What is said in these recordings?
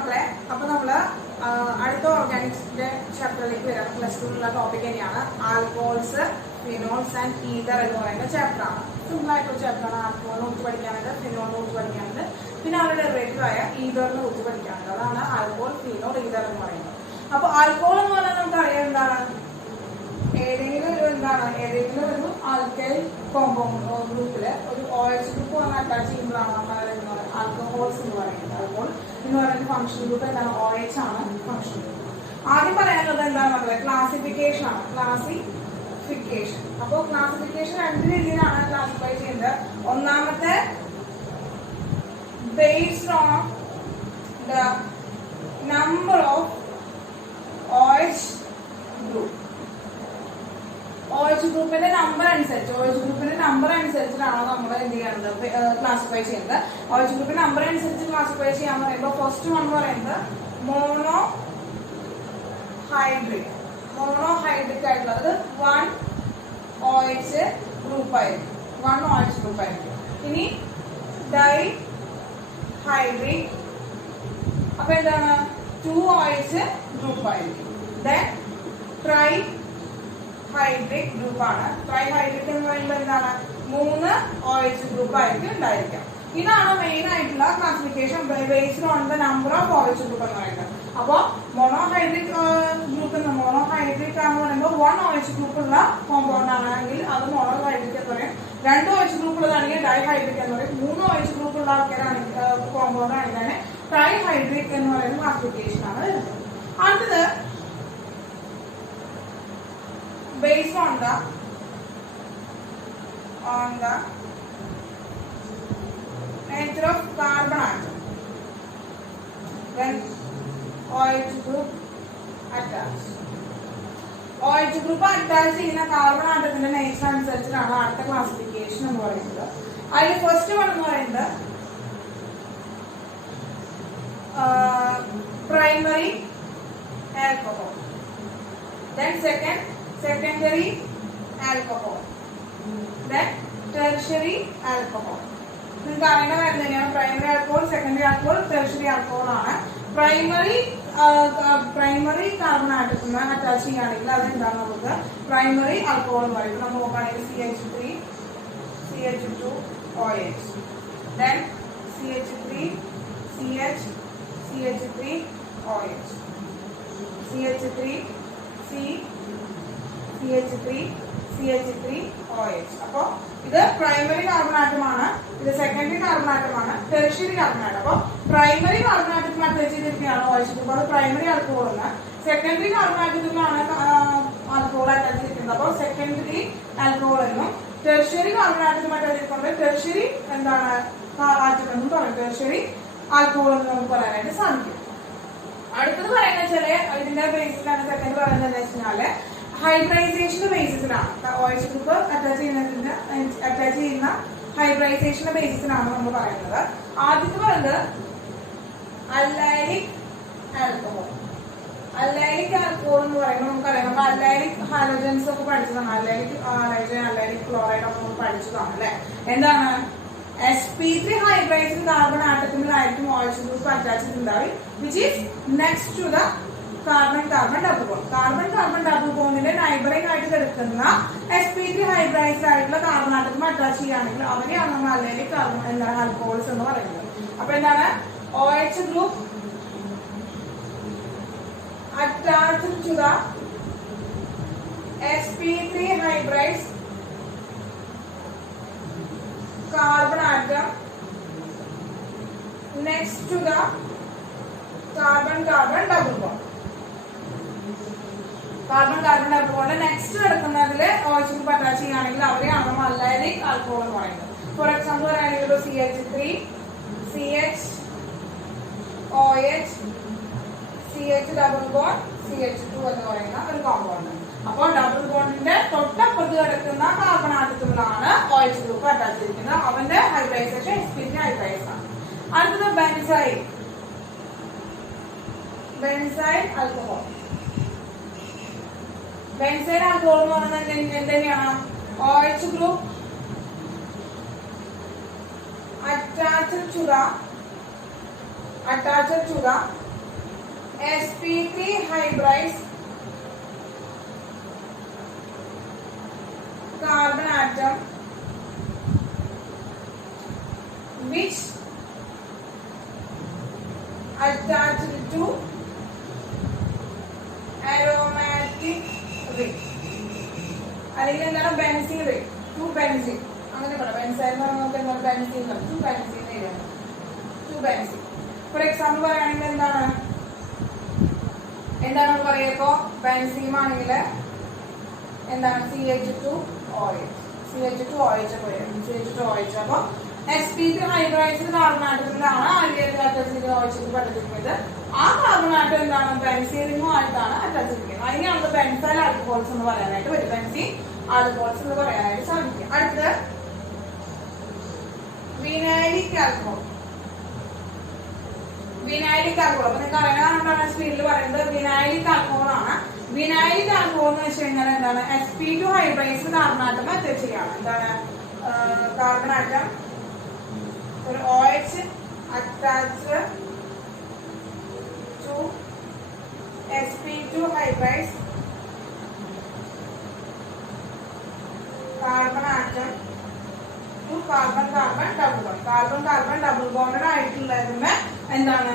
മക്കളെ. അപ്പൊ നമ്മള് അടുത്ത ഓർഗാനിക്സിന്റെ ചാപ്റ്ററിലേക്ക് വരാം. പ്ലസ് ടു ഉള്ള ടോപ്പിക് തന്നെയാണ് ആൽക്കഹോൾസ്, ഫിനോൾസ് ആൻഡ് ഈതർ എന്ന് പറയുന്ന ചാപ്റ്റർ ആണ്. സിമ്പിൾ ആയിട്ടുള്ള ചാപ്റ്റർ ആണ്. ആൽക്കഹോളിനെ കുറിച്ച് പഠിക്കാനുണ്ട്, ഫിനോളിനെ കുറിച്ച് പഠിക്കാനുണ്ട്, പിന്നെ അവരുടെ ഡെറിവേറ്റീവ് ആയ ഈതറിനെ കുറിച്ച് പഠിക്കാനുണ്ട്. അതാണ് ആൽക്കഹോൾ, ഫിനോൾ, ഈതർ എന്ന് പറയുന്നത്. അപ്പൊ ആൽക്കഹോൾ എന്ന് പറഞ്ഞാൽ നമുക്കറിയാം എന്താണ്, ഏതെങ്കിലും ഒരു ആൽക്കൈൽ കോമ്പൗണ്ട് ഗ്രൂപ്പില് ഒരു OH ഗ്രൂപ്പ് വന്ന് അറ്റാച്ച് ചെയ്യുമ്പോഴാണ് നമ്മൾ ആൽക്കഹോൾസ് എന്ന് പറയുന്നത്. ആൽക്കഹോൾ എന്ന് പറയുന്ന ഫംഗ്ഷൻ ഗ്രൂപ്പ് എന്താണ്, OH ആണ് ഫംഗ്ഷൻ ഗ്രൂപ്പ്. ആദ്യം പറയാനുള്ളത് എന്താണ് മക്കളെ, ക്ലാസിഫിക്കേഷൻ ആണ്. ക്ലാസിഫിക്കേഷൻ. അപ്പോൾ ക്ലാസിഫിക്കേഷൻ രണ്ട് രീതിയിലാണ് ക്ലാസിഫൈ ചെയ്യുന്നത്. ഒന്നാമത്തെ based on the number of OH group. OH ഗ്രൂപ്പിന്റെ നമ്പർ അനുസരിച്ചിട്ടാണ് നമ്മൾ എന്ത് ചെയ്യുന്നത്, ക്ലാസിഫൈ ചെയ്യുന്നത്. OH ഗ്രൂപ്പിന്റെ നമ്പർ അനുസരിച്ച് ക്ലാസിഫൈ ചെയ്യാന്ന് പറയുമ്പോൾ ഫസ്റ്റ് വൺ എന്ന് പറയുന്നത് മോണോഹൈഡ്രിക് ആയിട്ടുള്ളത് 1 OH ഗ്രൂപ്പ് ആയിരിക്കും. ഇനി ഡൈഹൈഡ്രിക്, അപ്പൊ എന്താണ്, 2 OH ഗ്രൂപ്പ് ആയിരിക്കും. ദെൻ ട്രൈഹൈഡ്രിക് ഗ്രൂപ്പ് ആണ്. ട്രൈഹൈഡ്രിക് എന്ന് പറയുമ്പോൾ എന്താണ്, 3 OH ഗ്രൂപ്പ് ആയിരിക്കും ഉണ്ടായിരിക്കാം. ഇതാണ് മെയിൻ ആയിട്ടുള്ള classification based on the number of OH group എന്ന് പറയുന്നത്. അപ്പൊ മോണോഹൈഡ്രിക് ആണെന്ന് പറയുമ്പോൾ 1 OH ഗ്രൂപ്പ് ഉള്ള കോമ്പൗണ്ട് ആണെങ്കിൽ അത് മോണോഹൈഡ്രിക് എന്ന് പറയും. 2 OH ഗ്രൂപ്പ് ഉള്ളതാണെങ്കിൽ ഡൈഹൈഡ്രിക് എന്ന് പറയും. 3 OH ഗ്രൂപ്പ് ഉള്ള ആൾക്കാരാണെങ്കിൽ കോമ്പൗണ്ട് ആണെങ്കിൽ ട്രൈഹൈഡ്രിക് എന്ന് പറയുന്ന ക്ലാസിഫിക്കേഷൻ ആണ് വരുന്നത്. അടുത്തത് based on the nature of carbon atom when OH group attached. OH group attach ചെയ്യുന്ന കാർബൺ ആറ്റത്തിന്റെ നേച്ചർ അനുസരിച്ചിട്ടാണ് അടുത്ത ക്ലാസിഫിക്കേഷൻ എന്ന് പറയുന്നത്. അതിൽ ഫസ്റ്റ് വൺ എന്ന് പറയുന്നത് primary alcohol, then secondary alcohol, then tertiary alcohol. നിങ്ങൾക്ക് അറിയുന്ന കാര്യം തന്നെയാണ്. Primary alcohol, secondary alcohol, tertiary alcohol ആണ്. പ്രൈമറി കാർബൺ ആറ്റത്തിന് അറ്റാച്ച് ചെയ്യുകയാണെങ്കിൽ അതെന്താണ്, നമുക്ക് പ്രൈമറി ആൽക്കഹോൾ എന്ന് പറയുന്നത്. നമ്മൾ നോക്കുകയാണെങ്കിൽ CH3 CH2 OH, then CH3 CH CH3 OH, CH3 C CH3 CH3 OH. അപ്പൊ ഇത് പ്രൈമറി കാർബൺ ആറ്റമാണ്, ഇത് സെക്കൻഡറി കാർബൺ ആറ്റമാണ്, ടെർഷ്യറി കാർബൺ ആറ്റം. അപ്പൊ പ്രൈമറി കാർബൺ ആറ്റത്തിൽ അറ്റാച്ച് ചെയ്തിരിക്കുകയാണ് OH ഗ്രൂപ്പ്, അത് പ്രൈമറി ആൽക്കഹോൾ എന്ന്. സെക്കൻഡറി കാർബൺ ആറ്റത്തിലാണ് ആൽക്കഹോൾ അറ്റാച്ച് ചെയ്തിരിക്കുന്നത്, അപ്പോൾ സെക്കൻഡറി ആൽക്കഹോൾ എന്നും. ടെർഷ്യറി കാർബൺ ആറ്റത്തിൽ അറ്റാച്ച് ചെയ്തിട്ടുണ്ട് ടെർഷ്യറി എന്താണ് ആറ്റം എന്നും പറയും. ടെർഷ്യറി ആൽക്കഹോൾ എന്ന് നമുക്ക് പറയാനായിട്ട് സാധിക്കും. അടുത്തത് പറയുന്നത് വെച്ചാല് ഇതിന്റെ ബേസിലാണ് സെക്കൻഡ് പറയുന്നത് എന്താ വെച്ചാല് ഹൈബ്രൈസേഷന്റെ ബേസിസിലാണ്. OH ഗ്രൂപ്പ് അറ്റാച്ച് ചെയ്യുന്ന ഹൈബ്രൈസേഷന്റെ ബേസിസിലാണ് നമ്മൾ പറയുന്നത്. ആദ്യത്തെ പറയുന്നത് അല്ലൈലിക് ആൽക്കഹോൾ. അല്ലൈലിക് ആൽക്കഹോൾ എന്ന് പറയുമ്പോൾ നമുക്കറിയാം, നമ്മൾ അല്ലൈലിക് ഹാലോജൻസ് ഒക്കെ പഠിച്ചതാണ്. അല്ലൈലിക് ഹൈഡ്രജൻ, അല്ലൈലിക് ക്ലോറൈഡ് ഒക്കെ നമ്മൾ പഠിച്ചതാണ് അല്ലെ. എന്താണ്, sp3 ഹൈബ്രൈസ്ഡ് കാർബൺ ആറ്റത്തിലായിരിക്കും OH ഗ്രൂപ്പ് അറ്റാച്ച് ചെയ്തിട്ടുണ്ടാവും, which is next to the carbon double bond. Carbon double ബോണ്ടിന്റെ നൈബറിംഗ് ആയിട്ട് കിടക്കുന്ന sp3 ഹൈബ്രൈസ്ഡ് ആയിട്ടുള്ള കാർബൺ ആറ്റത്തിൽ അറ്റാച്ച് ചെയ്യുകയാണെങ്കിൽ അവരെയാണ് നമ്മൾ അല്ലൈലിക് കാർബൺ ആൽക്കഹോൾസ് എന്ന് പറയുന്നത്. അപ്പൊ എന്താണ്, OH group attached to the sp3 hybridized carbon atom next to the carbon double bond. Carbon double bond next കിടക്കുന്നതിൽ OH ഗ്രൂപ്പ് അറ്റാച്ച് ചെയ്യുകയാണെങ്കിൽ അവരെയാണ് നമ്മൾ അല്ലൈലിക് ആൽക്കഹോൾ എന്ന് പറയുന്നത്. ഫോർ എക്സാമ്പിൾ പറയുകയാണെങ്കിൽ CH3 CH OH CH double bond CH2 എന്ന് പറയുന്ന ഒരു കോമ്പൗണ്ട്. അപ്പോൾ ഡബിൾ ബോണ്ടിന്റെ തൊട്ടപ്പുറത്ത് കിടക്കുന്ന കാർബൺ ആറ്റത്തിലാണ് OH ഗ്രൂപ്പ് അറ്റാച്ച് ചെയ്തിരിക്കുന്നത്. അവന്റെ ഹൈബ്രൈസേഷൻ sp3 ഹൈബ്രൈസ് ആണ്. അടുത്തത് ബെൻസൈൽ ആൽക്കഹോൾ. ബെൻസൈൽ ആൽക്കഹോൾ എന്ന് പറയുന്നത് എന്തെന്നെയാണ്, OH group attached to the sp3 hybridized carbon atom which attached to aromatic ring അല്ലെങ്കിൽ എന്താണ് ബെൻസീൻ റിംഗ് ടു ബെൻസീൻ അങ്ങനെ പറയാം ബെൻസൈൻ എന്ന് പറഞ്ഞാൽ നമുക്ക് എന്താണ് ബെൻസീൻ ടു ബെൻസീൻ എഴുതണം ടു ബെൻസീൻ ഫോർ എക്സാമ്പിൾ പറയുകയാണെങ്കിൽ എന്താണ് പറയുക ഇപ്പോൾ ബെൻസീൻ ആണെങ്കിൽ എന്താണ് CH2OH CH2OH ഒക്കെ വരും CH2OH അപ്പോൾ sp3 ഹൈബ്രൈഡ്സ് കാർബൺ ആറ്റത്തിലാണ് പഠിച്ചിരിക്കുന്നത് ആ കാർബൺ ആറ്റം എന്താണ് ബെൻസീൻ റിംഗുമായിട്ടാണ് അറ്റാച്ച് ചെയ്തിരിക്കുന്നത് അതിനെയാണ് ബെൻസൈൽ ആൽക്കഹോൾസ് എന്ന് പറയാനായിട്ട് വരും ബെൻസീൻ ആൽക്കഹോൾസ് എന്ന് പറയാനായിട്ട് സാധിക്കും അടുത്തത് വിനൈലിക് ആൽക്കഹോൾ അപ്പൊ നിങ്ങൾക്ക് അറിയാനാണ് സ്പീഡിൽ പറയുന്നത് വിനൈലിക് ആൽക്കഹോൾ ആണ് വിനൈലിക് ആൽക്കഹോൾ എന്ന് വെച്ച് കഴിഞ്ഞാൽ എന്താണ് sp2 ഹൈബ്രൈഡ്സ് കാർബൺ ആറ്റം അറ്റാച്ച് ചെയ്യാണ് എന്താണ് കാർബൺ ആറ്റം ഒരു OH attached to sp2 hybridized carbon atom to carbon double bonded ആയിട്ടുള്ളതിന് എന്താണ്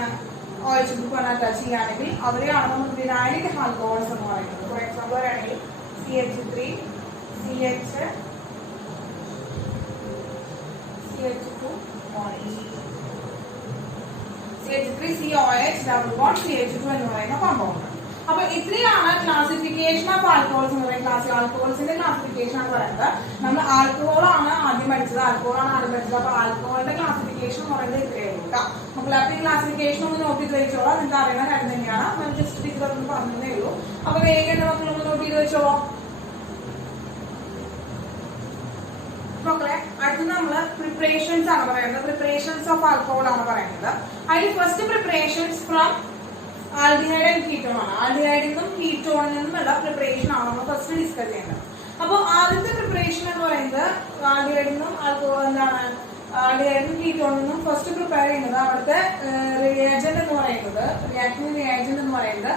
OH ഗ്രൂപ്പ് അറ്റാച്ച് ചെയ്യുകയാണെങ്കിൽ അവരെയാണ് നമ്മൾ വിനൈലിക് ആൽക്കഹോൾസ് എന്ന് പറയുന്നത് ഫോർ എക്സാമ്പിൾ പറയുകയാണെങ്കിൽ CH3 CH3COH double bond CH2 എന്ന് പറയുന്ന കോമ്പൗണ്ട് അപ്പൊ ഇത്രയാണ് ക്ലാസിഫിക്കേഷൻ ഓഫ് ആൽക്കഹോൾസ് എന്ന് പറയുന്നത് ആൽക്കഹോൾസിന്റെ ക്ലാസിഫിക്കേഷൻ ആണ് പറയുന്നത് നമ്മൾ ആൽക്കഹോൾ ആണ് ആദ്യം പഠിച്ചത് അപ്പൊ ആൽക്കഹോളിന്റെ ക്ലാസിഫിക്കേഷൻ എന്ന് പറയുന്നത് ഇത്രയേ ഉള്ളൂ കേട്ടോ മക്കളെ അപ്പൊ ഈ ക്ലാസിഫിക്കേഷൻ ഒന്ന് നോട്ട് ചെയ്ത് വെച്ചോളാം നിങ്ങൾക്ക് അറിയുന്ന കാര്യം തന്നെയാണ് നമ്മൾ ജസ്റ്റ് ഡിഗ്രി പറഞ്ഞതേ ഉള്ളൂ അപ്പൊ വേഗം മക്കൾ നോട്ട് ചെയ്ത് വെച്ചോളൂ മക്കളെ അടുത്ത് നമ്മള് പ്രിപ്പറേഷൻസ് ആണ് പറയുന്നത് പ്രിപ്പറേഷൻസ് ഓഫ് ആൽക്കഹോൾ ആണ് പറയുന്നത് അതിൽ first preparations from aldehyde and ketone ആണ് ആൽഡിഹൈഡിൽ നിന്നും കീറ്റോണിൽ നിന്നുമുള്ള പ്രിപ്പറേഷൻ ആണ് നമ്മൾ ഫസ്റ്റ് ഡിസ്കസ് ചെയ്യുന്നത് അപ്പോൾ ആദ്യത്തെ പ്രിപ്പറേഷൻ എന്ന് പറയുന്നത് ആൽഡിഹൈഡിൽ നിന്നും ആൽക്കഹോൾ എന്താണ് ആൽഡിഹൈഡിനും കീറ്റോണിൽ നിന്നും ഫസ്റ്റ് പ്രിപ്പയർ ചെയ്യുന്നത് അവിടുത്തെ റിയാജന്റ് എന്ന് പറയുന്നത് റിയാക്ടിംഗ് റിയാജന്റ് എന്ന് പറയുന്നത്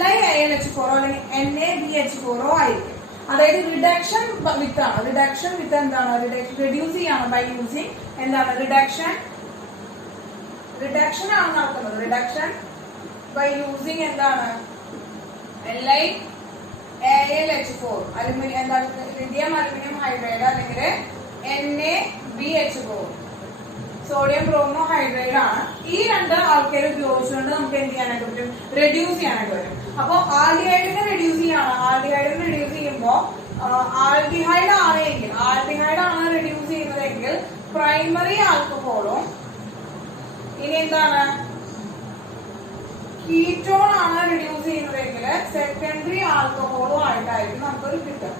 LiAlH4 അല്ലെങ്കിൽ NaBH4 ആയിരിക്കും അതായത് റിഡക്ഷൻ വിത്ത് ആണ് റിഡക്ഷൻ വിത്ത് എന്താണ് റെഡ്യൂസ് ചെയ്യാണ് ബൈ യൂസിങ് എന്താണ് റിഡക്ഷൻ ആണ് നടക്കുന്നത് റിഡക്ഷൻ ബൈ യൂസിങ് എന്താണ് LiAlH4 അലുമിനിയം എന്താണ് ലിഥിയം അലുമിനിയം ഹൈഡ്രൈഡ് അല്ലെങ്കിൽ NaBH4 സോഡിയം ബ്രോമോ ഹൈഡ്രൈഡ് ആണ് ഈ രണ്ട് ആൾക്കാർ ഉപയോഗിച്ചുകൊണ്ട് നമുക്ക് എന്ത് ചെയ്യാനായിട്ട് പറ്റും റെഡ്യൂസ് ചെയ്യാനായിട്ട് വരും അപ്പോൾ ആൽഡിഹൈഡിനെ റെഡ്യൂസ് ചെയ്യുമ്പോൾ ആൽഡിഹൈഡ് ആണ് റെഡ്യൂസ് ചെയ്യുന്നതെങ്കിൽ പ്രൈമറി ആൽക്കഹോളും ഇനി എന്താണ് കീറ്റോൺ ആണ് റെഡ്യൂസ് ചെയ്യുന്നതെങ്കിൽ സെക്കൻഡറി ആൽക്കഹോളും ആയിട്ടായിരിക്കും നമുക്കൊരു കിട്ടുക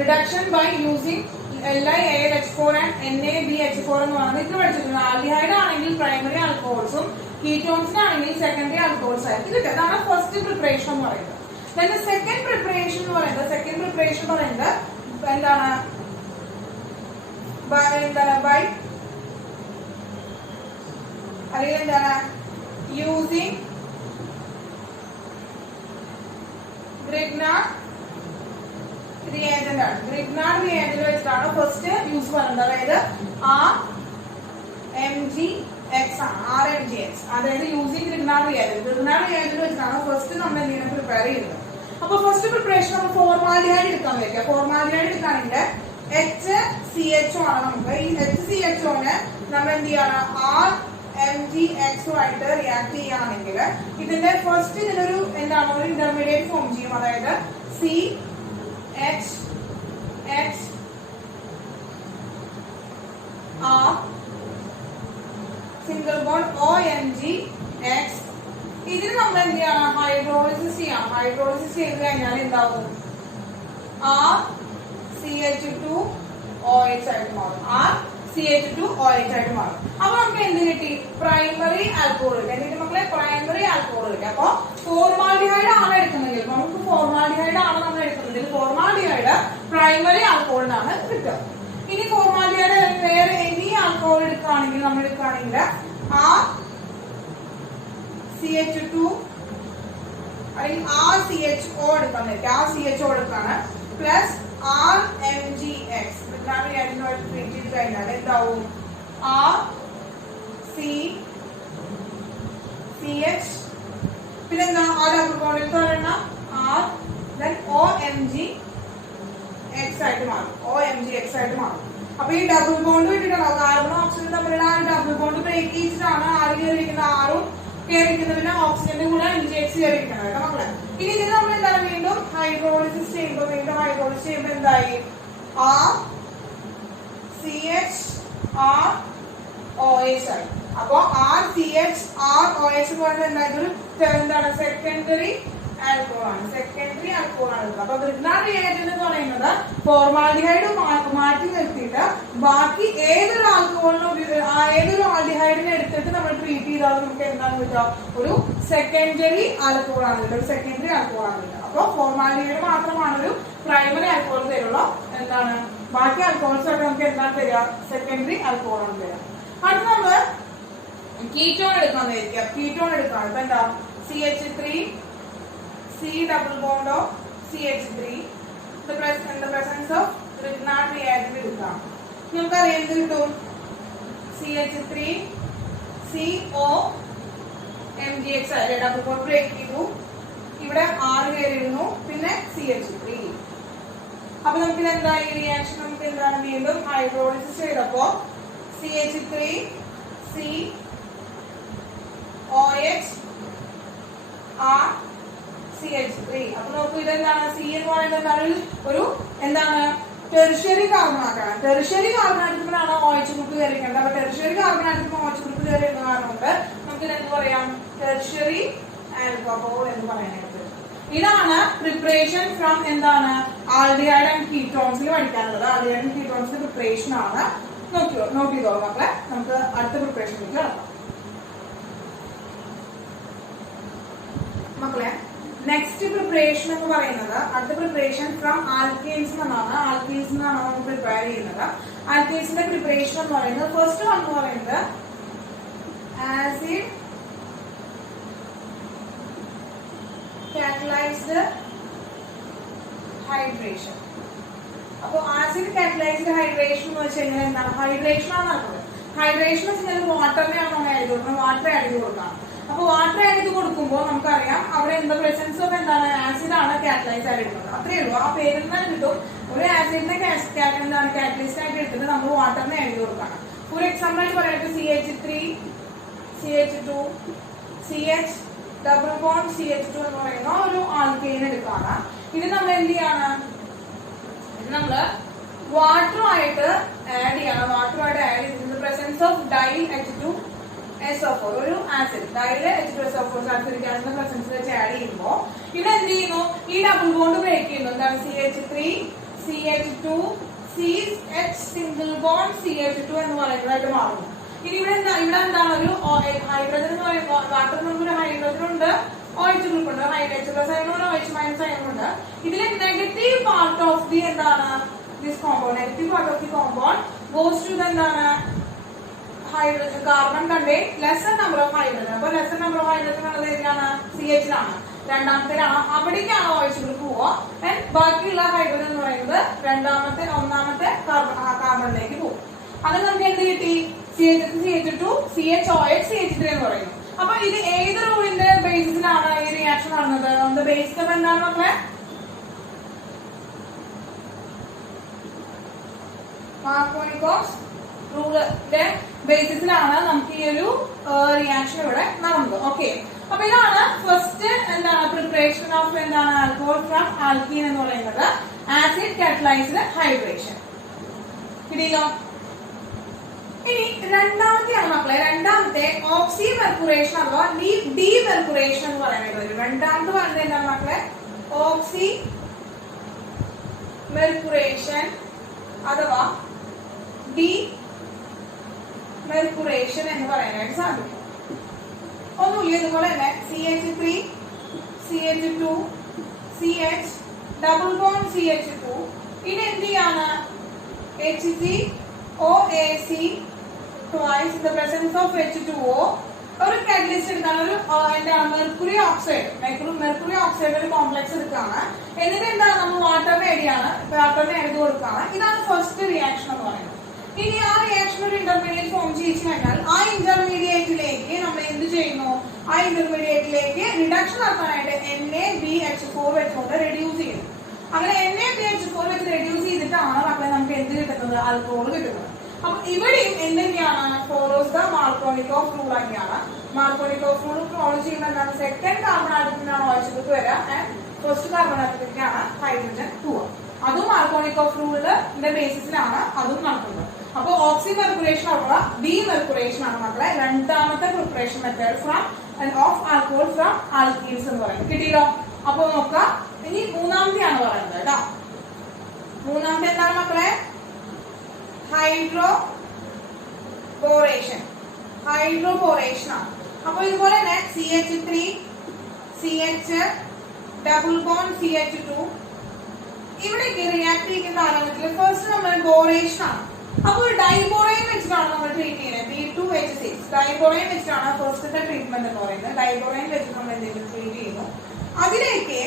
reduction by using LiAlH4 and NaBH4 എന്ന് പറയുന്നത് ഇത് പഠിച്ചിട്ടുണ്ട് ആൽഡിഹൈഡ് ആണെങ്കിൽ പ്രൈമറി ആൽക്കഹോൾസും കീറ്റോൺസിനാണെങ്കിൽ സെക്കൻഡറി ആൽക്കഹോൾസ് ആയിരിക്കും കിട്ടുക അതാണ് ഫസ്റ്റ് പ്രിപ്പറേഷൻ എന്ന് പറയുന്നത് then the second preparation എന്ന് പറയുന്നത് എന്താണ് ബൈ അല്ലെങ്കിൽ എന്താണ് യൂസിങ് Grignard reagent ആണ് Grignard reagent വെച്ചിട്ടാണ് ഫസ്റ്റ് യൂസ് പറയുന്നത് അതായത് RMGX ആണ് RMGX അതായത് യൂസിങ് Grignard reagent വെച്ചിട്ടാണ് ഫസ്റ്റ് നമ്മൾ എന്തിനെ പ്രിപ്പയർ ചെയ്യുന്നത് അപ്പോൾ ഫസ്റ്റ് പ്രിപ്പറേഷൻ നമ്മൾ ഫോർമാൽഡിഹൈഡ് എടുക്കാൻ പറ്റുക ഫോർമാൽഡിഹൈഡ് എടുക്കുകയാണെങ്കിൽ HCHO ആണ് നമുക്ക് ഈ HCHOനെ നമ്മൾ എന്ത് ചെയ്യാണ് RMGX ആയിട്ട് റിയാക്ട് ചെയ്യുകയാണെങ്കിൽ ഇതിന്റെ ഫസ്റ്റ് ഇതിനൊരു എന്താണ് ഒരു ഇന്റർമീഡിയറ്റ് ഫോം ചെയ്യും അതായത് CHX R single bond OMGX ഇതിന് നമ്മൾ എന്ത് ചെയ്യണം ഹൈഡ്രോളിസിസ് ചെയ്യണം ഹൈഡ്രോളിസിസ് ചെയ്ത് കഴിഞ്ഞാൽ എന്താവും RCH2OH ആയിട്ട് മാറും RCH2OH ആയിട്ട് മാറും അപ്പൊ നമുക്ക് എന്ത് കിട്ടി പ്രൈമറി ആൽക്കഹോൾ കിട്ടി എന്നിട്ട് മക്കളെ പ്രൈമറി ആൽക്കഹോൾ കിട്ടി അപ്പൊ ഫോർമാൽഡിഹൈഡ് ആണ് എടുക്കുന്നതെങ്കിൽ നമുക്ക് ഫോർമാൽഡിഹൈഡ് ആണ് നമ്മൾ എടുക്കുന്നതെങ്കിൽ ഫോർമാൽഡിഹൈഡ് പ്രൈമറി ആൽക്കഹോളിനാണ് കിട്ടുക ഇനി ഫോർമാൽഡിഹൈഡ് വേറെ എനി ആൽക്കഹോൾ എടുക്കുകയാണെങ്കിൽ നമ്മൾ എടുക്കുകയാണെങ്കിൽ CH2 അല്ലെങ്കിൽ RCHO എടുക്കാൻ ആ CHO എടുക്കാണ് പ്ലസ് RMgX ട്രീറ്റ് ചെയ്ത് കഴിഞ്ഞാൽ എന്താവും RCCH പിന്നെന്താ ആ ഡബിൾ ബോണ്ടിൽ പറയുന്ന R then OMgX ആയിട്ട് മാറും OMgX ആയിട്ട് മാറും. അപ്പൊ ഈ ഡബിൾ ബോണ്ട് കിട്ടിയിട്ടുണ്ടാവും കാർബൺ ഓക്സിജൻ തമ്മിലുള്ള ആ ഡബിൾ ബോണ്ട് ബ്രേക്ക് ചെയ്തിട്ടാണ് ആര് കയറിയിരിക്കുന്നത് ആറും കയറിയിരിക്കുന്നത് പിന്നെ ഓക്സിജന്റെ കൂടെ MgX കയറിയിരിക്കുന്നത് കേട്ടോ മക്കളെ. ഇനി ഇതിന് നമ്മൾ എന്താണ് വീണ്ടും ഹൈഡ്രോളിസിസ് ചെയ്യുമ്പോൾ ഹൈഡ്രോളിസിസ് ചെയ്യുമ്പോൾ എന്തായി RCHROH ആയി. അപ്പൊ RCHROH എന്ന് പറയുന്നത് എന്തായാലും എന്താണ് സെക്കൻഡറി ആൽക്കഹോൾ ആണ് അപ്പൊ ഗ്രിഗ്നാർഡ് റിയാക്ടന്റ് എന്ന് പറയുന്നത് ഫോർമാൽഡിഹൈഡ് മാറ്റി നിർത്തിയിട്ട് ബാക്കി ഏതൊരു ആൽഡിഹൈഡിനെ എടുത്തിട്ട് നമ്മൾ ട്രീറ്റ് ചെയ്താൽ നമുക്ക് എന്താണ് കിട്ടുക ഒരു സെക്കൻഡറി ആൽക്കഹോൾ ആണ് കിട്ടുക അപ്പൊ ഫോർമാൽഡിഹൈഡ് മാത്രമാണ് ഒരു പ്രൈമറി ആൽക്കഹോൾ തരുള്ളൂ എന്താണ് ബാക്കി ആൽക്കഹോൾസ് ഒക്കെ നമുക്ക് എന്താണ് തരിക സെക്കൻഡറി ആൽക്കഹോൾ ആണ് തരിക. അടുത്ത നമ്മള് കീറ്റോൺ എടുക്കാന്ന് വിചാരിക്കുക കീറ്റോൺ എടുക്കാം ഇപ്പൊ എന്താ CH3 C double bond of CH3 in the presence of Grignard reagent എടുക്കാം. നമുക്കറിയാം എന്ത് കിട്ടും CH3 CO MgX double bond break ചെയ്തു ഇവിടെ R കയറിയിരുന്നു പിന്നെ CH3 അപ്പൊ നമുക്ക് എന്തായി റിയാക്ഷൻ നമുക്ക് എന്താണ് വീണ്ടും ഹൈഡ്രോളിസിസ് ചെയ്തപ്പോ CH3 COH R CH3 അപ്പൊ നോക്കൂ ഇതെന്താണ് C എന്ന് പറയുന്നത് ഒരു എന്താണ് ടെറിഷ്യറി കാർബൺ ആക്കണം ടെറിഷ്യറി കാർബൺ ആറ്റത്തിലാണ് OH ഗ്രൂപ്പ് കയറിയിരിക്കുന്നത് അപ്പൊ ടെറിഷ്യറി കാർബൺ ആറ്റത്തിൽ OH ഗ്രൂപ്പ് കയറിയിരുന്ന കാരണം കൊണ്ട് നമുക്ക് ഇത് എന്ത് പറയാം ടെറിഷ്യറി ആൽക്കഹോൾ എന്ന് പറയാനായിട്ട്. ഇതാണ് പ്രിപ്പറേഷൻ ഫ്രം എന്താണ് ആൽഡിഹൈഡ് ആൻഡ് കീറ്റോൺസിൽ പഠിക്കാനുള്ളത് ആൽഡിഹൈഡ് ആൻഡ് കീറ്റോൺസിന്റെ പ്രിപ്പറേഷൻ ആണ്. നോട്ട് ചെയ്തോ മക്കളെ നമുക്ക് അടുത്ത പ്രിപ്പറേഷനിലേക്ക് കിടക്കാം മക്കളെ. നെക്സ്റ്റ് പ്രിപ്പറേഷൻ എന്ന് പറയുന്നത് അടുത്ത പ്രിപ്പറേഷൻ ഫ്രം ആൽക്കീൻസ് എന്നാണ് നമ്മൾ പ്രിപ്പയർ ചെയ്യുന്നത്. ആൽക്കീൻസിന്റെ പ്രിപ്പറേഷൻ എന്ന് പറയുന്നത് ഫസ്റ്റ് വൺ എന്ന് പറയുന്നത് ആസിഡ് കാറ്റലൈസ്ഡ് ഹൈഡ്രേഷൻ. അപ്പൊ ആസിഡ് കാറ്റലൈസ്ഡ് ഹൈഡ്രേഷൻ എന്ന് വെച്ച് കഴിഞ്ഞാൽ എന്താണ് ഹൈഡ്രേഷൻ ആണ് നടക്കുന്നത്. ഹൈഡ്രേഷൻ എന്ന് വെച്ചാൽ വാട്ടറിനെയാണ് നമ്മൾ ആഡ് കൊടുക്കുന്നത് വാട്ടർ ആഡ് ചെയ്ത് കൊടുക്കാം. അപ്പൊ വാട്ടർ ആഡ് ചെയ്ത് കൊടുക്കുമ്പോൾ നമുക്കറിയാം അവിടെ എന്താ പ്രസൻസ് ഓഫ് എന്താണ് ആസിഡ് ആണ് കാറ്റലൈസ് ആയിട്ട് എടുക്കുന്നത് അത്രേ ഉള്ളൂ. ആ പേരിൽ നിന്ന് കിട്ടും ഒരു ആസിഡിനെ എന്താണ് കാറ്റലൈസ്ഡ് ആയിട്ട് എടുത്തിട്ട് നമ്മൾ വാട്ടറിനെ ആഡ് ചെയ്ത് കൊടുക്കണം. ഒരു എക്സാമ്പിൾ ആയിട്ട് പറയാം CH3 CH2 CH double bond CH2 എന്ന് പറയുന്ന ഒരു ആൽക്കെയിൻ എടുക്കാണ്. ഇത് നമ്മൾ എന്ത് ചെയ്യാണ് ഇത് നമ്മള് വാട്ടറുമായിട്ട് ആഡ് ചെയ്യണം. വാട്ടറുമായിട്ട് ആഡ് ചെയ്തിട്ട് പ്രസൻസ് ഓഫ് ഡൈൽ H2SO4 ഒരു ആസിഡ് ഡൈൽ H2SO4 സൾഫ്യൂരിക് ആസിഡിന്റെ പ്രസൻസ് വെച്ച് ആഡ് ചെയ്യുമ്പോൾ ഇവിടെ എന്ത് ചെയ്യുന്നു ഈ ഡബിൾ ബോണ്ട് ബ്രേക്ക് ചെയ്യുന്നു എന്താണ് CH3 CH2 CH single bond CH2 എന്ന് പറയുന്നതായിട്ട് മാറുന്നു. ഇനി ഇവിടെ എന്താണ് ഒരു ഹൈഡ്രജൻ എന്ന് പറയുമ്പോൾ വാട്ടർ നമുക്കൊരു ഹൈഡ്രജൻ ഉണ്ട് OH ഗ്രൂപ്പ് ഉണ്ട് H പ്ലസ് അയണും OH മൈനസ് അയണും ഉണ്ട്. ഇതിലെ നെഗറ്റീവ് പാർട്ട് ഓഫ് ദി എന്താണ് this compound negative part of the compound goes to എന്താണ് hydrogen carbon contain lesser number of hydrogen. അപ്പൊ ലെസർ നമ്പർ ഓഫ് ഹൈഡ്രജൻ ഉള്ളത് ഏതിലാണ് CH ലാണ് രണ്ടാമത്തേലാണ് അവിടേക്കാണ് OH ഗ്രൂപ്പ് പോവുക. ബാക്കിയുള്ള ഹൈഡ്രജൻ എന്ന് പറയുന്നത് ഒന്നാമത്തെ കാർബണിലേക്ക് പോകും. അത് നമുക്ക് എന്ത് കിട്ടി CH2 CHOH CH3 എന്ന് പറയുന്നു. അപ്പൊ ഇത് ഏത് റൂളിന്റെ ബേസിസിലാണ് ഈ റിയാക്ഷൻ നടന്നത് ബേസിസ് ഒക്കെ എന്താണ് മക്കളെ മാർക്കോണിക്കോസ് റൂളിന്റെ ബേസിസിലാണ് നമുക്ക് ഈ ഒരു റിയാക്ഷൻ ഇവിടെ നടന്നത്. ഓക്കെ അപ്പൊ ഇതാണ് ഫസ്റ്റ് എന്താണ് പ്രിപ്പറേഷൻ ഓഫ് എന്താണ് ആൽക്കഹോൾ ഫ്രം ആൽക്കീൻ എന്ന് പറയുന്നത് ആസിഡ് കാറ്റലൈസ്ഡ് ഹൈഡ്രേഷൻ കിട്ടിയല്ലോ. ഇനി രണ്ടാമത്തെയാണ് മക്കളെ രണ്ടാമത്തെ ഓക്സി മെർക്കുറേഷൻ അഥവാ ഡി മെർക്കുറേഷൻ എന്ന് പറയാനായിട്ട് വരും. രണ്ടാമത് പറയുന്നത് എന്താണ് മക്കളെ ഓക്സി മെർക്കുറേഷൻ അഥവാ ഡി മെർക്കുറേഷൻ എന്ന് പറയാനായിട്ട് സാധിക്കും. ഒന്നുമില്ല ഇതുപോലെ തന്നെ CH3 CH2 CH double bond CH2 ഇനി എന്ത് ചെയ്യാണ് HCOAC twice in the presence of H2O ഒരു കാറ്റലിസ്റ്റ് എടുത്താണ്, ഒരു എന്താണ് മെർക്കുറി ഓക്സൈഡ്, മെർക്കുറി ഓക്സൈഡ് ഒരു കോംപ്ലക്സ് എടുക്കുകയാണ്. എന്നിട്ട് എന്താണ് നമ്മൾ വാട്ടറിനെ ആഡ് കൊടുക്കുകയാണ്. ഇതാണ് ഫസ്റ്റ് റിയാക്ഷൻ എന്ന് പറയുന്നത്. ഇനി ആ റിയാക്ഷൻ ഒരു ഇന്റർമീഡിയറ്റ് ഫോം ചെയ്യിച്ചു കഴിഞ്ഞാൽ ആ ഇന്റർമീഡിയറ്റിലേക്ക് നമ്മൾ എന്ത് ചെയ്യുന്നു, ആ ഇന്റർമീഡിയറ്റിലേക്ക് റിഡക്ഷൻ നടത്താനായിട്ട് NaBH4 വെച്ചുകൊണ്ട് റെഡ്യൂസ് ചെയ്യുന്നു. അങ്ങനെ NaBH4 വെച്ച് റെഡ്യൂസ് ചെയ്തിട്ടാണ് മക്കളെ നമുക്ക് എന്ത് കിട്ടുന്നത്, ആൽക്കഹോൾ കിട്ടുന്നത്. അപ്പൊ ഇവിടെയും എന്തൊക്കെയാണ്, ഫോളോസ് ദ മാർക്കോണിക്കോഫ് റൂൾ തന്നെയാണ്. മാർക്കോണിക്കോഫ് റൂൾ ഫോളോ ചെയ്യുന്ന എന്താണ്, സെക്കൻഡ് കാർബൺ ആറ്റത്തിനാണ് OH ഗ്രൂപ്പ് വരിക ആൻഡ് ഫസ്റ്റ് കാർബൺ ആറ്റത്തിനാണ് ഹൈഡ്രജൻ പോവുക. അതും മാർക്കോണിക്കോഫ് റൂളിന്റെ ബേസിസിലാണ് അതും നടക്കുന്നത്. അപ്പൊ ഓക്സി മെർക്കുറേഷൻ അഥവാ ഡി മെർക്കുറേഷൻ ആണ് മക്കളെ രണ്ടാമത്തെ preparation method from of alcohol from alkenes എന്ന് പറയുന്നത്. കിട്ടിയല്ലോ? അപ്പൊ നോക്കാം. ഇനി മൂന്നാമത്തെയാണ് പറയുന്നത് കേട്ടോ. മൂന്നാമത്തെ എന്താണ് മക്കളെ, ഹൈഡ്രോബോറേഷൻ. ഹൈഡ്രോബോറേഷൻ ആണ്. അപ്പൊ ഇതുപോലെ തന്നെ CH3 CH double bond CH2 ഇവിടേക്ക് റിയാക്ട് ചെയ്യുന്ന ആരംഭത്തിൽ ഫസ്റ്റ് നമ്മൾ ബോറേഷൻ ആണ്. അപ്പോൾ ഡൈബോറൈൻ വെച്ചിട്ടാണ് നമ്മൾ ട്രീറ്റ് ചെയ്യുന്നത്. B2H6 ഡൈബോറൈൻ വെച്ചിട്ടാണ് ഫസ്റ്റത്തെ ട്രീറ്റ്മെന്റ് എന്ന് പറയുന്നത്. ഡൈബോറൈൻ വെച്ചിട്ട് നമ്മൾ എന്തെങ്കിലും ട്രീറ്റ് ചെയ്യുന്നു. അതിലേക്ക്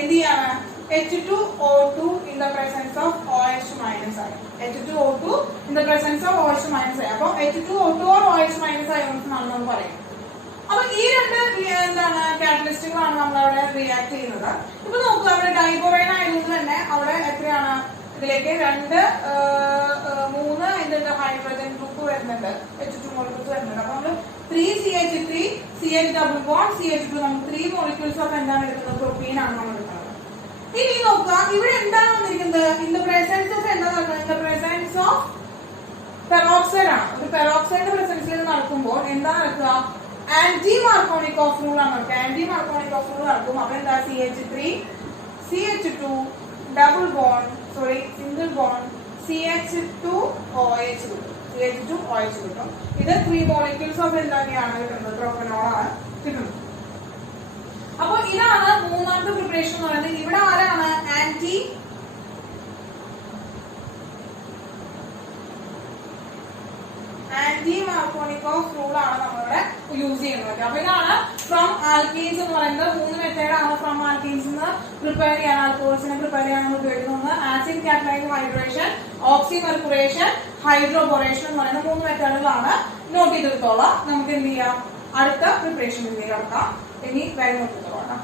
എന്ത് ചെയ്യാണ്, H2O2 in the presence of OH minus I. H2O2 in the presence of OH minus I. അപ്പോൾ H2O2 or OH minus ions എന്നാണ് നമ്മൾ പറയുന്നത്. അപ്പൊ ഈ രണ്ട് എന്താണ് കാറ്റലിസ്റ്റുകളാണ് നമ്മളവിടെ റിയാക്ട് ചെയ്യുന്നത്. ഇപ്പൊ നോക്കുക, അവിടെ ഡൈബോറൈൻ ആയതുകൊണ്ട് തന്നെ അവിടെ എത്രയാണ്, ഇതിലേക്ക് 3 എന്തുണ്ട്, ഹൈഡ്രജൻ ഗ്രൂപ്പ് വരുന്നുണ്ട്, H2 മോളിക്യൂൾസ് വരുന്നുണ്ട്. അപ്പൊ നമ്മള് 3CH3 CH double bond CH2 നമുക്ക് 3 മോളിക്യൂൾസ് ഓഫ് എന്താണ് എടുക്കുന്നത്, പ്രൊപ്പീൻ ആണ് നമ്മൾ എടുക്കുന്നത്. ഇനി നോക്കുക, ഇവിടെ എന്താണ് വന്നിരിക്കുന്നത്, ഇൻ ദ പ്രസൻസ് ഓഫ് എന്താ നടക്കുന്നത്, in the presence of peroxide ആണ്. ഒരു പെറോക്സൈഡ് പ്രസൻസിൽ നടക്കുമ്പോൾ എന്താ നടക്കുക, ആന്റി മാർക്കോണിക്കോഫ് റൂൾ ആണ് നടക്കുക. ആന്റി മാർക്കോണിക്കോഫ് റൂൾ നടക്കും. അപ്പൊ എന്താ, CH3 CH2 double bond single bond CH2OH കിട്ടും. CH2OH കിട്ടും. ഇത് 3 മോളിക്യൂൾസ് ഓഫ് എന്തൊക്കെയാണ് കിട്ടുന്നത്, പ്രൊപ്പനോൾ ആണ് കിട്ടുന്നത്. അപ്പൊ ഇതാണ് മൂന്നാമത്തെ പ്രിപ്പറേഷൻ എന്ന് പറയുന്നത്. ഇവിടെ ആരാണ്, ആന്റി മാർക്കോണിക്കോഫ് റൂൾ ആണ് നമ്മളിവിടെ യൂസ് ചെയ്യുന്നത്. അപ്പൊ ഇതാണ് ഫ്രം ആൽക്കീൻസ് എന്ന് പറയുന്നത്. 3 മെത്തേഡാണ് ഫ്രം ആൽക്കീൻസ് പ്രിപ്പയർ ചെയ്യാൻ, ആൽക്കഹോൾസിനെ പ്രിപ്പയർ ചെയ്യാൻ നമ്മൾ ഉപയോഗിക്കുന്നത്. ആസിഡ് കാറ്റലൈസ് ഹൈഡ്രേഷൻ, ഓക്സി മെർക്കുറേഷൻ, ഹൈഡ്രോബോറേഷൻ എന്ന് പറയുന്ന 3 മെത്തേഡുകളാണ്. നോട്ട് ചെയ്തെടുത്തോളാം. നമുക്ക് എന്ത് ചെയ്യാം, അടുത്ത പ്രിപ്പറേഷനിലേക്ക് കിടക്കാം. ഇനി വേഗം നോക്കിത്തോളാം.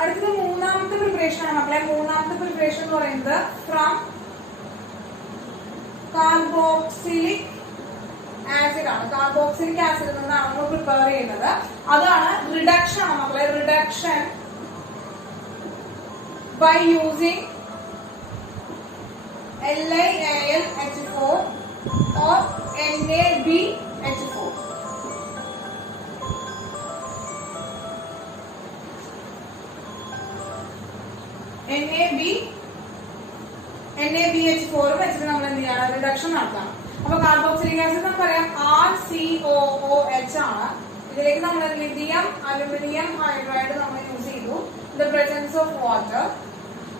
അടുത്തത് മൂന്നാമത്തെ പ്രിപ്പറേഷൻ ആണ് മക്കളെ. മൂന്നാമത്തെ പ്രിപ്പറേഷൻ എന്ന് പറയുന്നത് ഫ്രം കാർബോക്സിലിക് ആസിഡ് ആണ്. കാർബോക്സിലിക് ആസിഡിൽ നിന്നാണ് നമ്മൾ പ്രിപ്പയർ ചെയ്യുന്നത്. അതാണ് റിഡക്ഷൻ ആണ് മക്കളെ. Reduction by using LiAlH4 or NaBH4. NaBH4 വെച്ചിട്ട് നമ്മൾ എന്ത് ചെയ്യണം, റിഡക്ഷൻ നടത്തണം. അപ്പൊ കാർബോക്സിലിക് ആസിഡ് നമുക്ക് പറയാം RCOOH ആണ്. ഇതിലേക്ക് നമ്മൾ ലിഥിയം അലുമിനിയം ഹൈഡ്രൈഡ് നമ്മൾ യൂസ് ചെയ്തു, in the presence of water.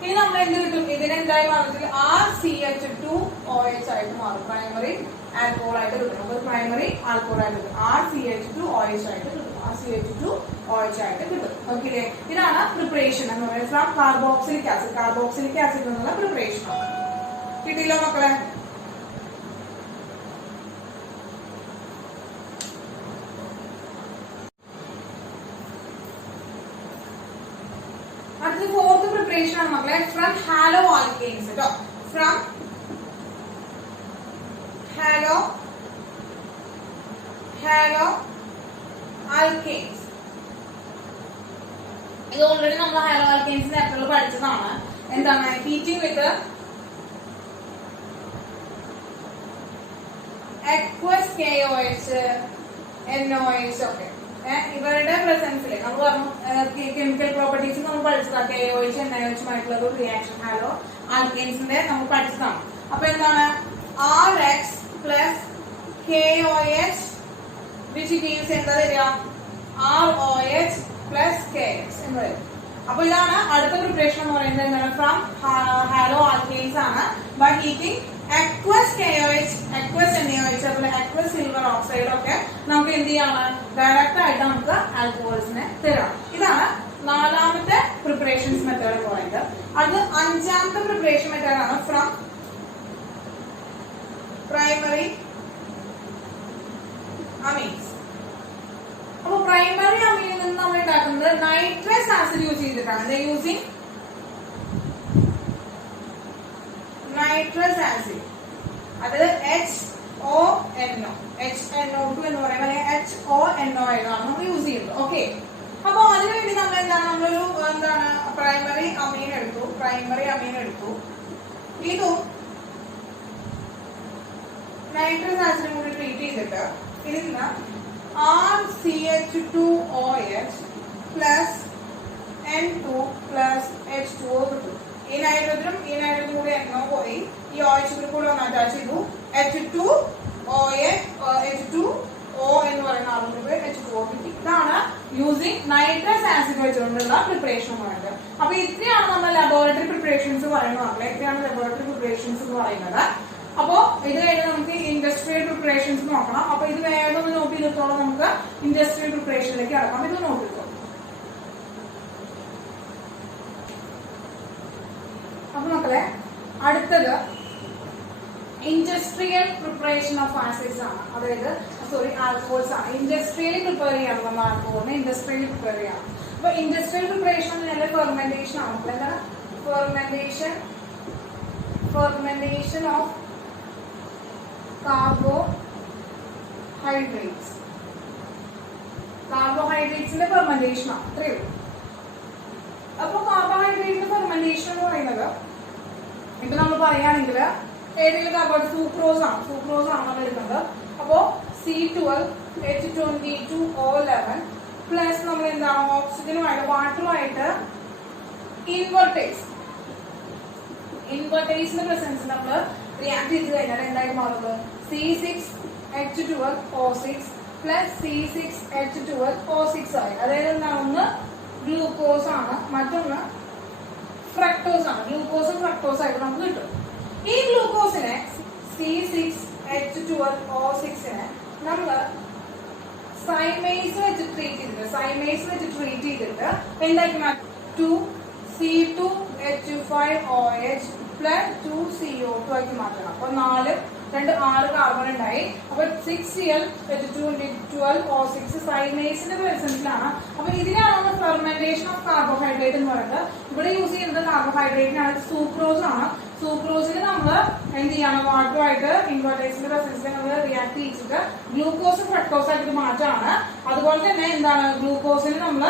ഇനി നമ്മൾ എന്ത് കിട്ടും, ഇതിനെന്തായി മാറത്തിൽ RCH2OH ആയിട്ട് മാറും. പ്രൈമറി ആൽക്കഹോൾ ആയിട്ട് കിട്ടും. നമുക്ക് പ്രൈമറി ആൽക്കഹോൾ ആയിട്ട് കിട്ടും. RCH2OH ആയിട്ട് കിട്ടും. RCH2OH ആയിട്ട് കിട്ടും. ഓക്കെ, ഇതാണ് പ്രിപ്പറേഷൻ എന്ന് പറയുന്നത് from carboxylic acid. Carboxylic acid എന്നുള്ള പ്രിപ്പറേഷൻ കിട്ടിയില്ലോ മക്കളെ. അടുത്ത ഫോർത്ത് പ്രിപ്പറേഷൻ ആണ് മക്കളെ ഫ്രം ഹാലോ ആൽക്കെയിൻസ് കേട്ടോ. From hello alkanes. ഇത് ഓൾറെഡി നമ്മൾ ഹാലോ ആൽക്കെയിൻസ് നേരത്തെ പഠിച്ചതാണ്. എന്താണ്, ഹീറ്റിംഗ് വിത്ത് aqueous KOH NOH ഒക്കെ ഇവരുടെ പ്രസൻസിൽ നമ്മൾ പറഞ്ഞു കെമിക്കൽ പ്രോപ്പർട്ടീസ് നമ്മൾ പഠിച്ചതാണ്. KOH NOH ആയിട്ടുള്ള ഒരു റിയാക്ഷൻ ഹാലോ ആൽക്കെയിൻസിന്റെ നമ്മൾ പഠിച്ചതാണ്. അപ്പൊ എന്താണ്, RX plus KOH which gives എന്താ വരിക, ROH പ്ലസ് KX എന്ന് വരും. അപ്പൊ ഇതാണ് അടുത്ത പ്രിപ്പറേഷൻ എന്ന് പറയുന്നത്. എന്താണ്, ഫ്രം ഹാലോ ആൽക്കെയിൻസ് ആണ് by heating aqueous KOH aqueous side ഒക്കെ നമുക്ക് എന്ത് ചെയ്യാണ്, ഡയറക്റ്റ് ആയിട്ട് നമുക്ക് ആൽക്കഹോൾസിനെ തരാം. ഇതാണ് നാലാമത്തെ പ്രിപ്പറേഷൻസ് മെത്തേഡ് എന്ന് പറയുന്നത്. അത് അഞ്ചാമത്തെ പ്രിപ്പറേഷൻ മെത്തേഡ് ആണ് ഫ്രം പ്രൈമറി അമീൻസ്. അപ്പൊ പ്രൈമറി അമീനിൽ നിന്ന് നമ്മൾ ഉണ്ടാക്കുന്നത് നൈട്രസ് ആസിഡ് യൂസ് ചെയ്തിട്ടാണ്. യൂസിങ് നൈട്രസ് ആസിഡ്, അത് HONO HNO2 എന്ന് പറയുമ്പോൾ HONO ആയിട്ടാണ് നമ്മൾ യൂസ് ചെയ്യുന്നത്. ഓക്കെ, അപ്പൊ അതിനുവേണ്ടി നമ്മൾ നമ്മളൊരു പ്രൈമറി അമീൻ എടുത്തു. ഇതും നൈട്രസ് ആസിഡും കൂടി ട്രീറ്റ് ചെയ്തിട്ട് ഇതിൽ നിന്ന് RCH2OH plus N2 plus H2O കിട്ടും. ഈ നൈട്രജനും കൂടി NO പോയി, ഈ OH കൂടെ ഒന്ന് അറ്റാച്ച് ചെയ്തു, H2O എന്ന് പറയുന്ന ആളുകൾക്ക് H2O കിട്ടി. ഇതാണ് യൂസിങ് നൈട്രസ് ആസിഡ് വെച്ചുകൊണ്ടുള്ള പ്രിപ്പറേഷൻ എന്ന് പറയുന്നത്. അപ്പൊ ഇത്രയാണ് നമ്മൾ ലബോറട്ടറി പ്രിപ്പറേഷൻസ് പറയുന്നത്. ഇത്രയാണ് ലബോറട്ടറി പ്രിപ്പറേഷൻസ് എന്ന് പറയുന്നത്. അപ്പോ ഇത് കഴിഞ്ഞ് നമുക്ക് ഇൻഡസ്ട്രിയൽ പ്രിപ്പറേഷൻസ് നോക്കണം. അപ്പൊ ഇത് വേഗം ഒന്ന് നോട്ട് ചെയ്തിടത്തോളം നമുക്ക് ഇൻഡസ്ട്രിയൽ പ്രിപ്പറേഷനിലേക്ക് കടക്കാം. ഇത് നോട്ട് ചെയ്തോ. അപ്പൊ മക്കളെ, അടുത്തത് ഇൻഡസ്ട്രിയൽ പ്രിപ്പറേഷൻ ഓഫ് ആസിഡ്സ് ആണ്. അതായത് ആൽക്കഹോൾസ് ആണ്. ഇൻഡസ്ട്രിയലി പ്രിപ്പയർ ചെയ്യണം നമ്മൾ ആൽക്കഹോളിനെ, ഇൻഡസ്ട്രിയലി പ്രിപ്പയർ ചെയ്യണം. അപ്പൊ ഇൻഡസ്ട്രിയൽ പ്രിപ്പറേഷൻ ഫെർമെന്റേഷൻ ആണ്. എന്താണ് ഫെർമെന്റേഷൻ ഓഫ് കാർബോഹൈഡ്രേറ്റ്സിന്റെ ഫെർമെന്റേഷൻ ആണ്. അത്രയേ ഉള്ളൂ. അപ്പൊ കാർബോഹൈഡ്രേറ്റിന്റെ ഫെർമെന്റേഷൻ എന്ന് പറയുന്നത് ഇപ്പൊ നമ്മൾ പറയുകയാണെങ്കിൽ ഏതെങ്കിലും കാർബോൺ സൂക്രോസ് ആണ് നമ്മൾ എടുക്കുന്നത്. അപ്പോ C12H22O11 പ്ലസ് നമ്മൾ എന്താണ് ഓക്സിജനുമായിട്ട് വാട്ടറുമായിട്ട് ഇൻവെർട്ടേഴ്സിന്റെ പ്രസൻസ് നമ്മൾ റിയാക്ട് ചെയ്ത് കഴിഞ്ഞാൽ എന്തായിട്ട് മാറുന്നത് C6H12O6 പ്ലസ് C6H12O6 ആയി. അതായത് എന്താണ്, ഒന്ന് ഗ്ലൂക്കോസ് ആണ്, മറ്റൊന്ന് ഫ്രക്ടോസ് ആണ്. ഗ്ലൂക്കോസും ഫ്രക്ടോസ് ആയിട്ട് നമുക്ക് കിട്ടും. ഈ ഗ്ലൂക്കോസിനെ C6H12O6നെ നമ്മൾ സൈമേസ് വെച്ച് ട്രീറ്റ് ചെയ്തിട്ട് എന്താക്കി മാറ്റും, 2C2H5OH പ്ലസ് 2CO2 ആക്കി മാറ്റണം. അപ്പൊ 6 കാർബൺ ഉണ്ടായി. അപ്പൊ 6Cl H212O6 സൈമേസിന്റെ പ്രസൻസിലാണ്. അപ്പൊ ഇതിനാണ് നമ്മൾ ഫെർമെന്റേഷൻ ഓഫ് കാർബോഹൈഡ്രേറ്റ് എന്ന് പറയുന്നത്. ഇവിടെ യൂസ് ചെയ്യുന്നത് കാർബോഹൈഡ്രേറ്റിനാണ്, സൂക്രോസ് ആണ്. സൂക്രോസിന് നമ്മൾ എന്ത് ചെയ്യാണ്, വാട്ടറുമായിട്ട് ഇൻവെർട്ടേഴ്സിന്റെ പ്രസൻസിൽ നമ്മൾ റിയാക്ട് ചെയ്തിട്ട് ഗ്ലൂക്കോസ് ഫ്രക്ടോസ് ആയിട്ട് മാറ്റാണ്. അതുപോലെ തന്നെ എന്താണ്, ഗ്ലൂക്കോസിന് നമ്മൾ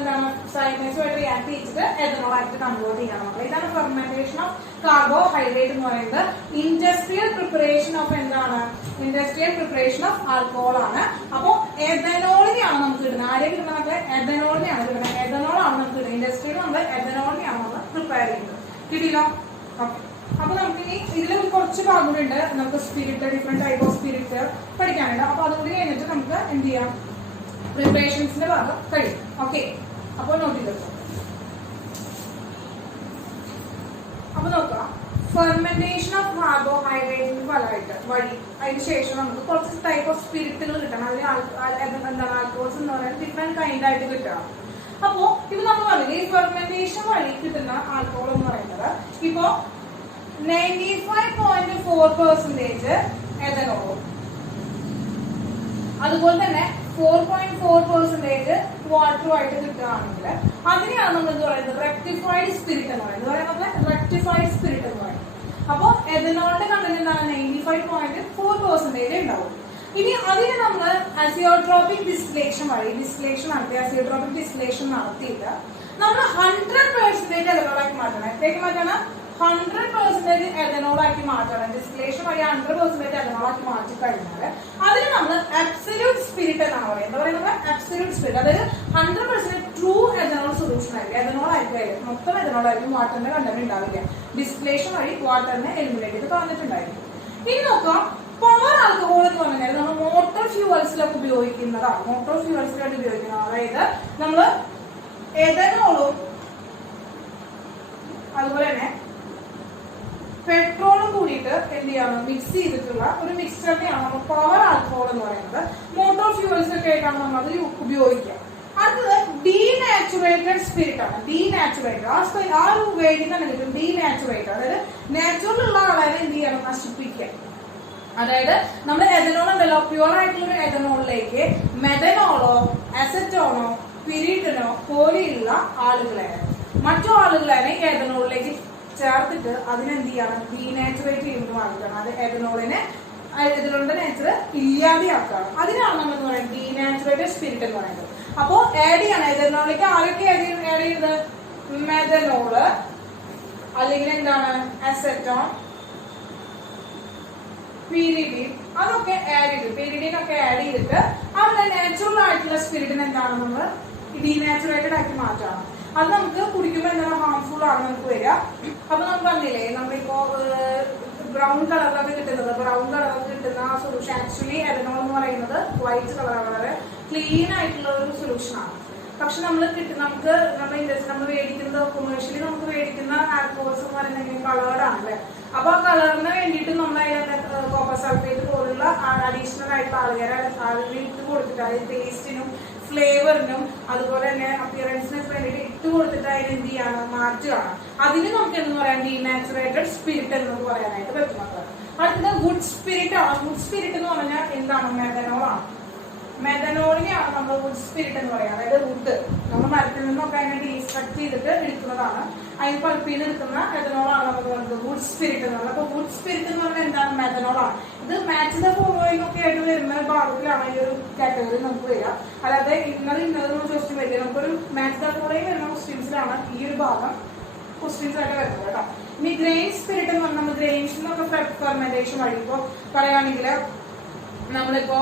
എന്താണ് സൈമേസുമായിട്ട് റിയാക്ട് ചെയ്തിട്ട് എഥനോൾ ആയിട്ട് കൺവേർട്ട് ചെയ്യണം. ഇതാണ് ഫെർമെന്റേഷൻ ഓഫ് കാർബോഹൈഡ്രേറ്റ് എന്ന് പറയുന്നത്. ഇൻഡസ്ട്രിയൽ പ്രിപ്പറേഷൻ ഓഫ് ആൽക്കഹോൾ ആണ്. അപ്പോ എഥനോളിനെയാണ് നമുക്ക് കിട്ടുന്നത്. ആരെയും കിട്ടുന്നത് എഥനോളിനെയാണ് കിട്ടുന്നത്. എഥനോളാണ് നമുക്ക് കിട്ടുന്നത്. ഇൻഡസ്ട്രിയിൽ നമ്മൾ എഥനോളിനെയാണ് നമ്മൾ പ്രിപ്പയർ ചെയ്യുന്നത്. കിട്ടിയില്ലോ? ഓക്കെ. അപ്പൊ നമുക്ക് ഇനി ഇതിൽ കുറച്ച് ഭാഗം കൂടി ഉണ്ട്. നമുക്ക് spirit, different type of spirit പഠിക്കാനുണ്ട്. അപ്പൊ അതുകൂടി കഴിഞ്ഞിട്ട് നമുക്ക് എന്ത് ചെയ്യാം, പ്രിപ്പറേഷൻസിന്റെ ഭാഗം കഴിയും. ഓക്കെ, അപ്പോൾ നോട്ട് ചെയ്തോ. അപ്പൊ നോക്കാം, ഫെർമെന്റേഷൻ ഓഫ് കാർബോഹൈഡ്രേറ്റിന്റെ ഫലമായിട്ട് അതിന് ശേഷം നമുക്ക് കുറച്ച് ടൈപ്പ് ഓഫ് സ്പിരിറ്റുകൾ കിട്ടണം. അതിൽ എന്താണ് ആൽക്കഹോൾസ് എന്ന് പറയുന്നത് ഡിഫറെന്റ് കൈൻഡ് ആയിട്ട് കിട്ടണം. അപ്പോ ഇത് നമ്മൾ പറഞ്ഞില്ലേ, ഈ ഫെർമെന്റേഷൻ വഴി കിട്ടുന്ന ആൽക്കഹോൾ എന്ന് പറയുന്നത് ഇപ്പോ 95.4% എഥനോളും അതുപോലെ തന്നെ 4.4% വാട്ടറുമായിട്ട് കിട്ടുകയാണെങ്കിൽ അതിനെയാണ് നമ്മൾ എന്ത് പറയുന്നത്, റെക്ടിഫൈഡ് സ്പിരിറ്റ് എന്ന് പറയുന്നത്. റെക്ടിഫൈഡ് സ്പിരിറ്റ് എന്ന് പറയുന്നത്. അപ്പൊ എഥനോളിന്റെ കണ്ടന്റ് എന്താണ്, 95.4% ഉണ്ടാവും. ഇനി അതിന് നമ്മൾ അസിയോട്രോപിക് ഡിസ്റ്റിലേഷൻ നടത്തിയിട്ട് നമ്മൾ 100% എഥനോളാക്കി മാറ്റണം. എത്രയൊക്കെ മാറ്റണം, 100% എഥനോളാക്കി മാറ്റണം. ഡിസ്റ്റിലേഷൻ വഴി 100% എഥനോളാക്കി മാറ്റി കഴിഞ്ഞാൽ അതിന് നമ്മൾ അബ്സല്യൂട്ട് സ്പിരിറ്റ് എന്നാണ് പറയുന്നത്. എന്താ പറയുന്നത്, അബ്സല്യൂട്ട് സ്പിരിറ്റ്. അതായത് 100% ട്രൂ എഥനോൾ സൊല്യൂഷൻ ആയിരിക്കും. എഥനോൾ ആയിരിക്കും, മൊത്തം എഥനോൾ ആയിരിക്കും, വാട്ടറിന്റെ കണ്ടന്റ് ഉണ്ടാവില്ല. ഡിസ്റ്റിലേഷൻ വഴി വാട്ടറിനെ എലിമിനേറ്റ് ചെയ്ത് കളഞ്ഞിട്ടുണ്ടായിരിക്കും. ഇനി നോക്കാം, പവർ ആൽക്കഹോൾ എന്ന് പറഞ്ഞാൽ നമ്മൾ മോട്ടോർ ഫ്യൂവൽസിലൊക്കെ ഉപയോഗിക്കുന്നതാണ്. അതായത് നമ്മൾ എഥനോളും അതുപോലെ തന്നെ പെട്രോളും കൂടിയിട്ട് എന്ത് ചെയ്യാണ്, മിക്സ് ചെയ്തിട്ടുള്ള ഒരു മിക്സ്ചറിനെയാണ് നമ്മൾ പവർ ആൽക്കഹോൾ എന്ന് പറയുന്നത്. മോട്ടോർ ഫ്യൂവൽസ് ഒക്കെ ആയിട്ടാണ് നമ്മൾ അത് ഉപയോഗിക്കുക. അടുത്തത് ഡീനാച്ചുറേറ്റഡ് സ്പിരിറ്റ് ആണ്. ഡീനാച്ചുറേറ്റഡ് ആ ഒരു വേർഡിൽ തന്നെ കിട്ടും ഡീനാച്ചുറേറ്റഡ്, അതായത് നാച്ചുറൽ ഉള്ള ആളെ എന്ത് ചെയ്യണം, നശിപ്പിക്കുക. അതായത് നമ്മുടെ എഥനോൾ ഉണ്ടല്ലോ, പ്യുവർ ആയിട്ടുള്ള എഥനോളിലേക്ക് മെഥനോളോ അസറ്റോണോ പിരീഡിനോ പോലെയുള്ള ആളുകളെ മറ്റു ആളുകളെ എഥനോളിലേക്ക് ചേർത്തിട്ട് അതിനെന്ത് ചെയ്യണം, ഡീനാച്ചുറേറ്റ് ചെയ്യുന്നത് വാങ്ങിക്കണം. അത് എഥനോളിന്റെ നേച്ചർ ഇല്ലാതെയാക്കുകയാണ്. അതിനാണ് നമ്മൾ എന്ന് പറയുന്നത് ഡീനാച്ചുറേറ്റഡ് സ്പിരിറ്റ് എന്ന് പറയുന്നത്. അപ്പോ ആഡ് ചെയ്യണം എഥനോളിലേക്ക് ആരൊക്കെ ആഡ് ചെയ്യുന്നത്, മെഥനോള് അല്ലെങ്കിൽ എന്താണ് അസറ്റോൺ, പീരിഡിൻ, അതൊക്കെ ആഡ് ചെയ്ത് പീരിഡിനൊക്കെ ആഡ് ചെയ്തിട്ട് അവരുടെ നാച്ചുറൽ ആയിട്ടുള്ള സ്പിരിറ്റിന് എന്താണ് നമ്മൾ ഡീനാച്ചുറേറ്റഡ് ആക്കി മാറ്റാണ്. അത് നമുക്ക് കുടിക്കുമ്പോൾ എന്താണ് ഹാർംഫുൾ ആണ് നമുക്ക് വരിക. അപ്പൊ നമുക്ക് പറഞ്ഞില്ലേ, നമ്മളിപ്പോ ബ്രൗൺ കളറിലൊക്കെ കിട്ടുന്ന സൊല്യൂഷൻ ആക്ച്വലി എഥനോൾ എന്ന് പറയുന്നത് വൈറ്റ് കളറാണ്, വളരെ ക്ലീൻ ആയിട്ടുള്ള ഒരു സൊല്യൂഷൻ ആണ്. പക്ഷെ നമ്മൾ മേടിക്കുന്നത് കൊമേഴ്ഷ്യലി നമുക്ക് മേടിക്കുന്ന ആൽക്കഹോൾസ് എന്ന് പറയുന്നത് കളേർഡ് ആണല്ലേ. അപ്പൊ ആ കളറിന് വേണ്ടിയിട്ട് നമ്മൾ അതിനകത്ത് കോപ്പർ സൾഫേറ്റ് പോലുള്ള അഡീഷണൽ ആയിട്ടുള്ള ആളുകളെ ഇട്ട് കൊടുത്തിട്ട് അതായത് ടേസ്റ്റിനും ഫ്ലേവറിനും അതുപോലെ തന്നെ അപ്പിയറൻസിനും വേണ്ടിയിട്ട് ഇട്ട് കൊടുത്തിട്ട് അതിന് എന്ത് ചെയ്യാണ്, മാറ്റുകയാണ്. അതിന് നമുക്ക് എന്ന് പറയാൻ ഡീനാച്ചുറേറ്റഡ് സ്പിരിറ്റ് എന്ന് പറയാനായിട്ട് പറ്റുന്നത്. അടുത്തത് ഗുഡ് സ്പിരിറ്റ് ആണ്. ഗുഡ് സ്പിരിറ്റ് എന്ന് പറഞ്ഞാൽ എന്താണ്, മെഥനോൾ ആണ്. മെഥനോളിനെയാണ് നമ്മൾ വുഡ് സ്പിരിറ്റ് എന്ന് പറയുന്നത്. അതായത് വുഡ് നമ്മൾ മരത്തിൽ നിന്നൊക്കെ അതിനെ ഡീസ്ട്രക്ട് ചെയ്തിട്ട് എടുക്കുന്നതാണ്. അതിന് പൾപ്പിൽ നിന്ന് എടുക്കുന്ന എഥനോളാണ് നമുക്ക് പറയുന്നത് വുഡ് സ്പിരിറ്റ് എന്ന് പറയുന്നത്. അപ്പൊ വുഡ് സ്പിരിറ്റ് എന്ന് പറഞ്ഞാൽ എന്താണ്, മെഥനോളാണ്. ഇത് മാച്ച് ദ ഫോളോയിങ് ഒക്കെ ആയിട്ട് വരുന്ന ഭാഗത്തിലാണ് ഈ ഒരു കാറ്റഗറി നമുക്ക് വരിക. അല്ലാതെ ഇന്നതൊരു ക്വസ്റ്റ്യൻ വരിക, നമുക്കൊരു മാച്ച് ദ ഫോളോയിങ് വരുന്ന ക്വസ്റ്റ്യൻസിലാണ് ഈ ഒരു ഭാഗം ക്വസ്റ്റ്യൻസ് ആയിട്ട് വരുന്നത് കേട്ടോ. ഇനി ഗ്രെയിൻ സ്പിരിറ്റ് എന്ന് പറഞ്ഞാൽ നമ്മൾ ഗ്രെയിൻസിനൊക്കെ ഫെർമെന്റേഷൻ വഴി ഇപ്പോ പറയുകയാണെങ്കിൽ നമ്മളിപ്പോ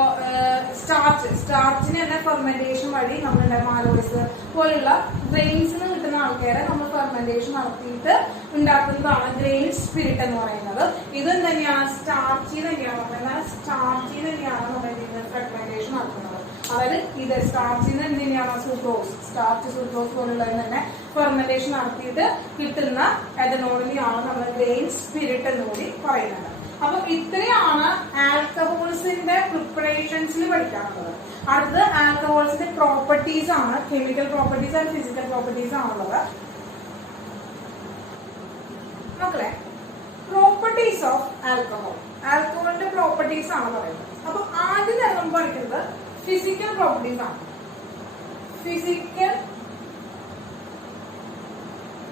സ്റ്റാർച്ചിന് തന്നെ ഫെർമെന്റേഷൻ വഴി നമ്മളുടെ മാലോയിസ് പോലുള്ള ഗ്രെയിൻസിന് കിട്ടുന്ന ആൾക്കാരെ നമ്മൾ ഫെർമെന്റേഷൻ നടത്തിയിട്ട് ഉണ്ടാക്കുന്നതാണ് ഗ്രെയിൻ സ്പിരിറ്റ് എന്ന് പറയുന്നത്. ഇത് തന്നെയാണ് സ്റ്റാർച്ചിൽ തന്നെയാണ് നമ്മൾ ഫെർമെന്റേഷൻ നടത്തുന്നത്. അതായത് ഇത് സ്റ്റാർച്ചിൽ നിന്ന് തന്നെയാണ് സൂക്രോസ് പോലുള്ളത് തന്നെ ഫെർമെന്റേഷൻ നടത്തിയിട്ട് കിട്ടുന്ന എഥനോളിനെയാണ് നമ്മൾ ഗ്രെയിൻ സ്പിരിറ്റ് എന്ന് കൂടി പറയുന്നത്. അപ്പൊ ഇത്രയാണ് ആൽക്കഹോൾസിന്റെ പ്രിപ്പറേഷൻസിൽ പഠിക്കാനുള്ളത്. അടുത്തത് ആൽക്കഹോൾസിന്റെ പ്രോപ്പർട്ടീസ് ആണ്. Chemical properties and physical properties ആണുള്ളത്. മക്കളെ, പ്രോപ്പർട്ടീസ് ഓഫ് ആൽക്കഹോൾ, ആൽക്കഹോളിന്റെ പ്രോപ്പർട്ടീസ് ആണ് പറയുന്നത്. അപ്പൊ ആദ്യം തന്നെ നമ്മൾ പഠിക്കുന്നത് ഫിസിക്കൽ പ്രോപ്പർട്ടീസ് ആണ്. ഫിസിക്കൽ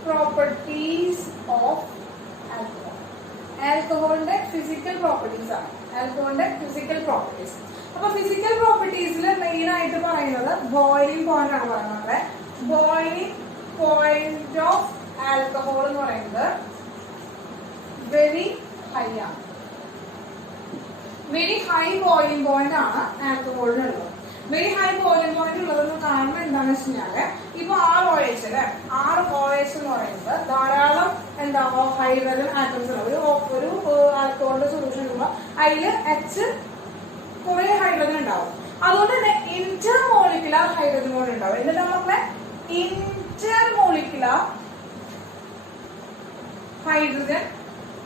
പ്രോപ്പർട്ടീസ് ഓഫ് ആൽക്കഹോൾ, ആൽക്കഹോളിന്റെ ഫിസിക്കൽ പ്രോപ്പർട്ടീസ് ആണ്. അപ്പൊ ഫിസിക്കൽ പ്രോപ്പർട്ടീസിൽ മെയിൻ ആയിട്ട് പറയുന്നത് ബോയിലിംഗ് പോയിന്റ് ആണ് പറയുന്നത്. ബോയിലിംഗ് പോയിന്റ് ഓഫ് ആൽക്കഹോൾ എന്ന് പറയുന്നത് വെരി ഹൈ ആണ്. വെരി ഹൈ ബോയിലിംഗ് പോയിന്റ് ആണ് ആൽക്കഹോളിനുള്ളത്. വെരി ഹൈ ബോയിലിംഗ് പോയിന്റ് ഉള്ളതെന്ന് കാരണം എന്താണെന്ന് വെച്ച് കഴിഞ്ഞാല് ഇപ്പൊ ROH എന്ന് പറയുന്നത് ധാരാളം ഹൈഡ്രജൻ ആറ്റംസ് ഉണ്ട്. ഒരു ആൽക്കഹോളിന്റെ സൊല്യൂഷൻ ഇടുമ്പോൾ അതില് കുറെ ഹൈഡ്രജൻ ഉണ്ടാവും. അതുകൊണ്ട് തന്നെ ഇന്റർമോളിക്കുലർ ഹൈഡ്രജൻ ബോണ്ട് ഉണ്ടാവും. എന്നിട്ട് നമ്മളെ ഇന്റർമോളിക്കുലർ ഹൈഡ്രജൻ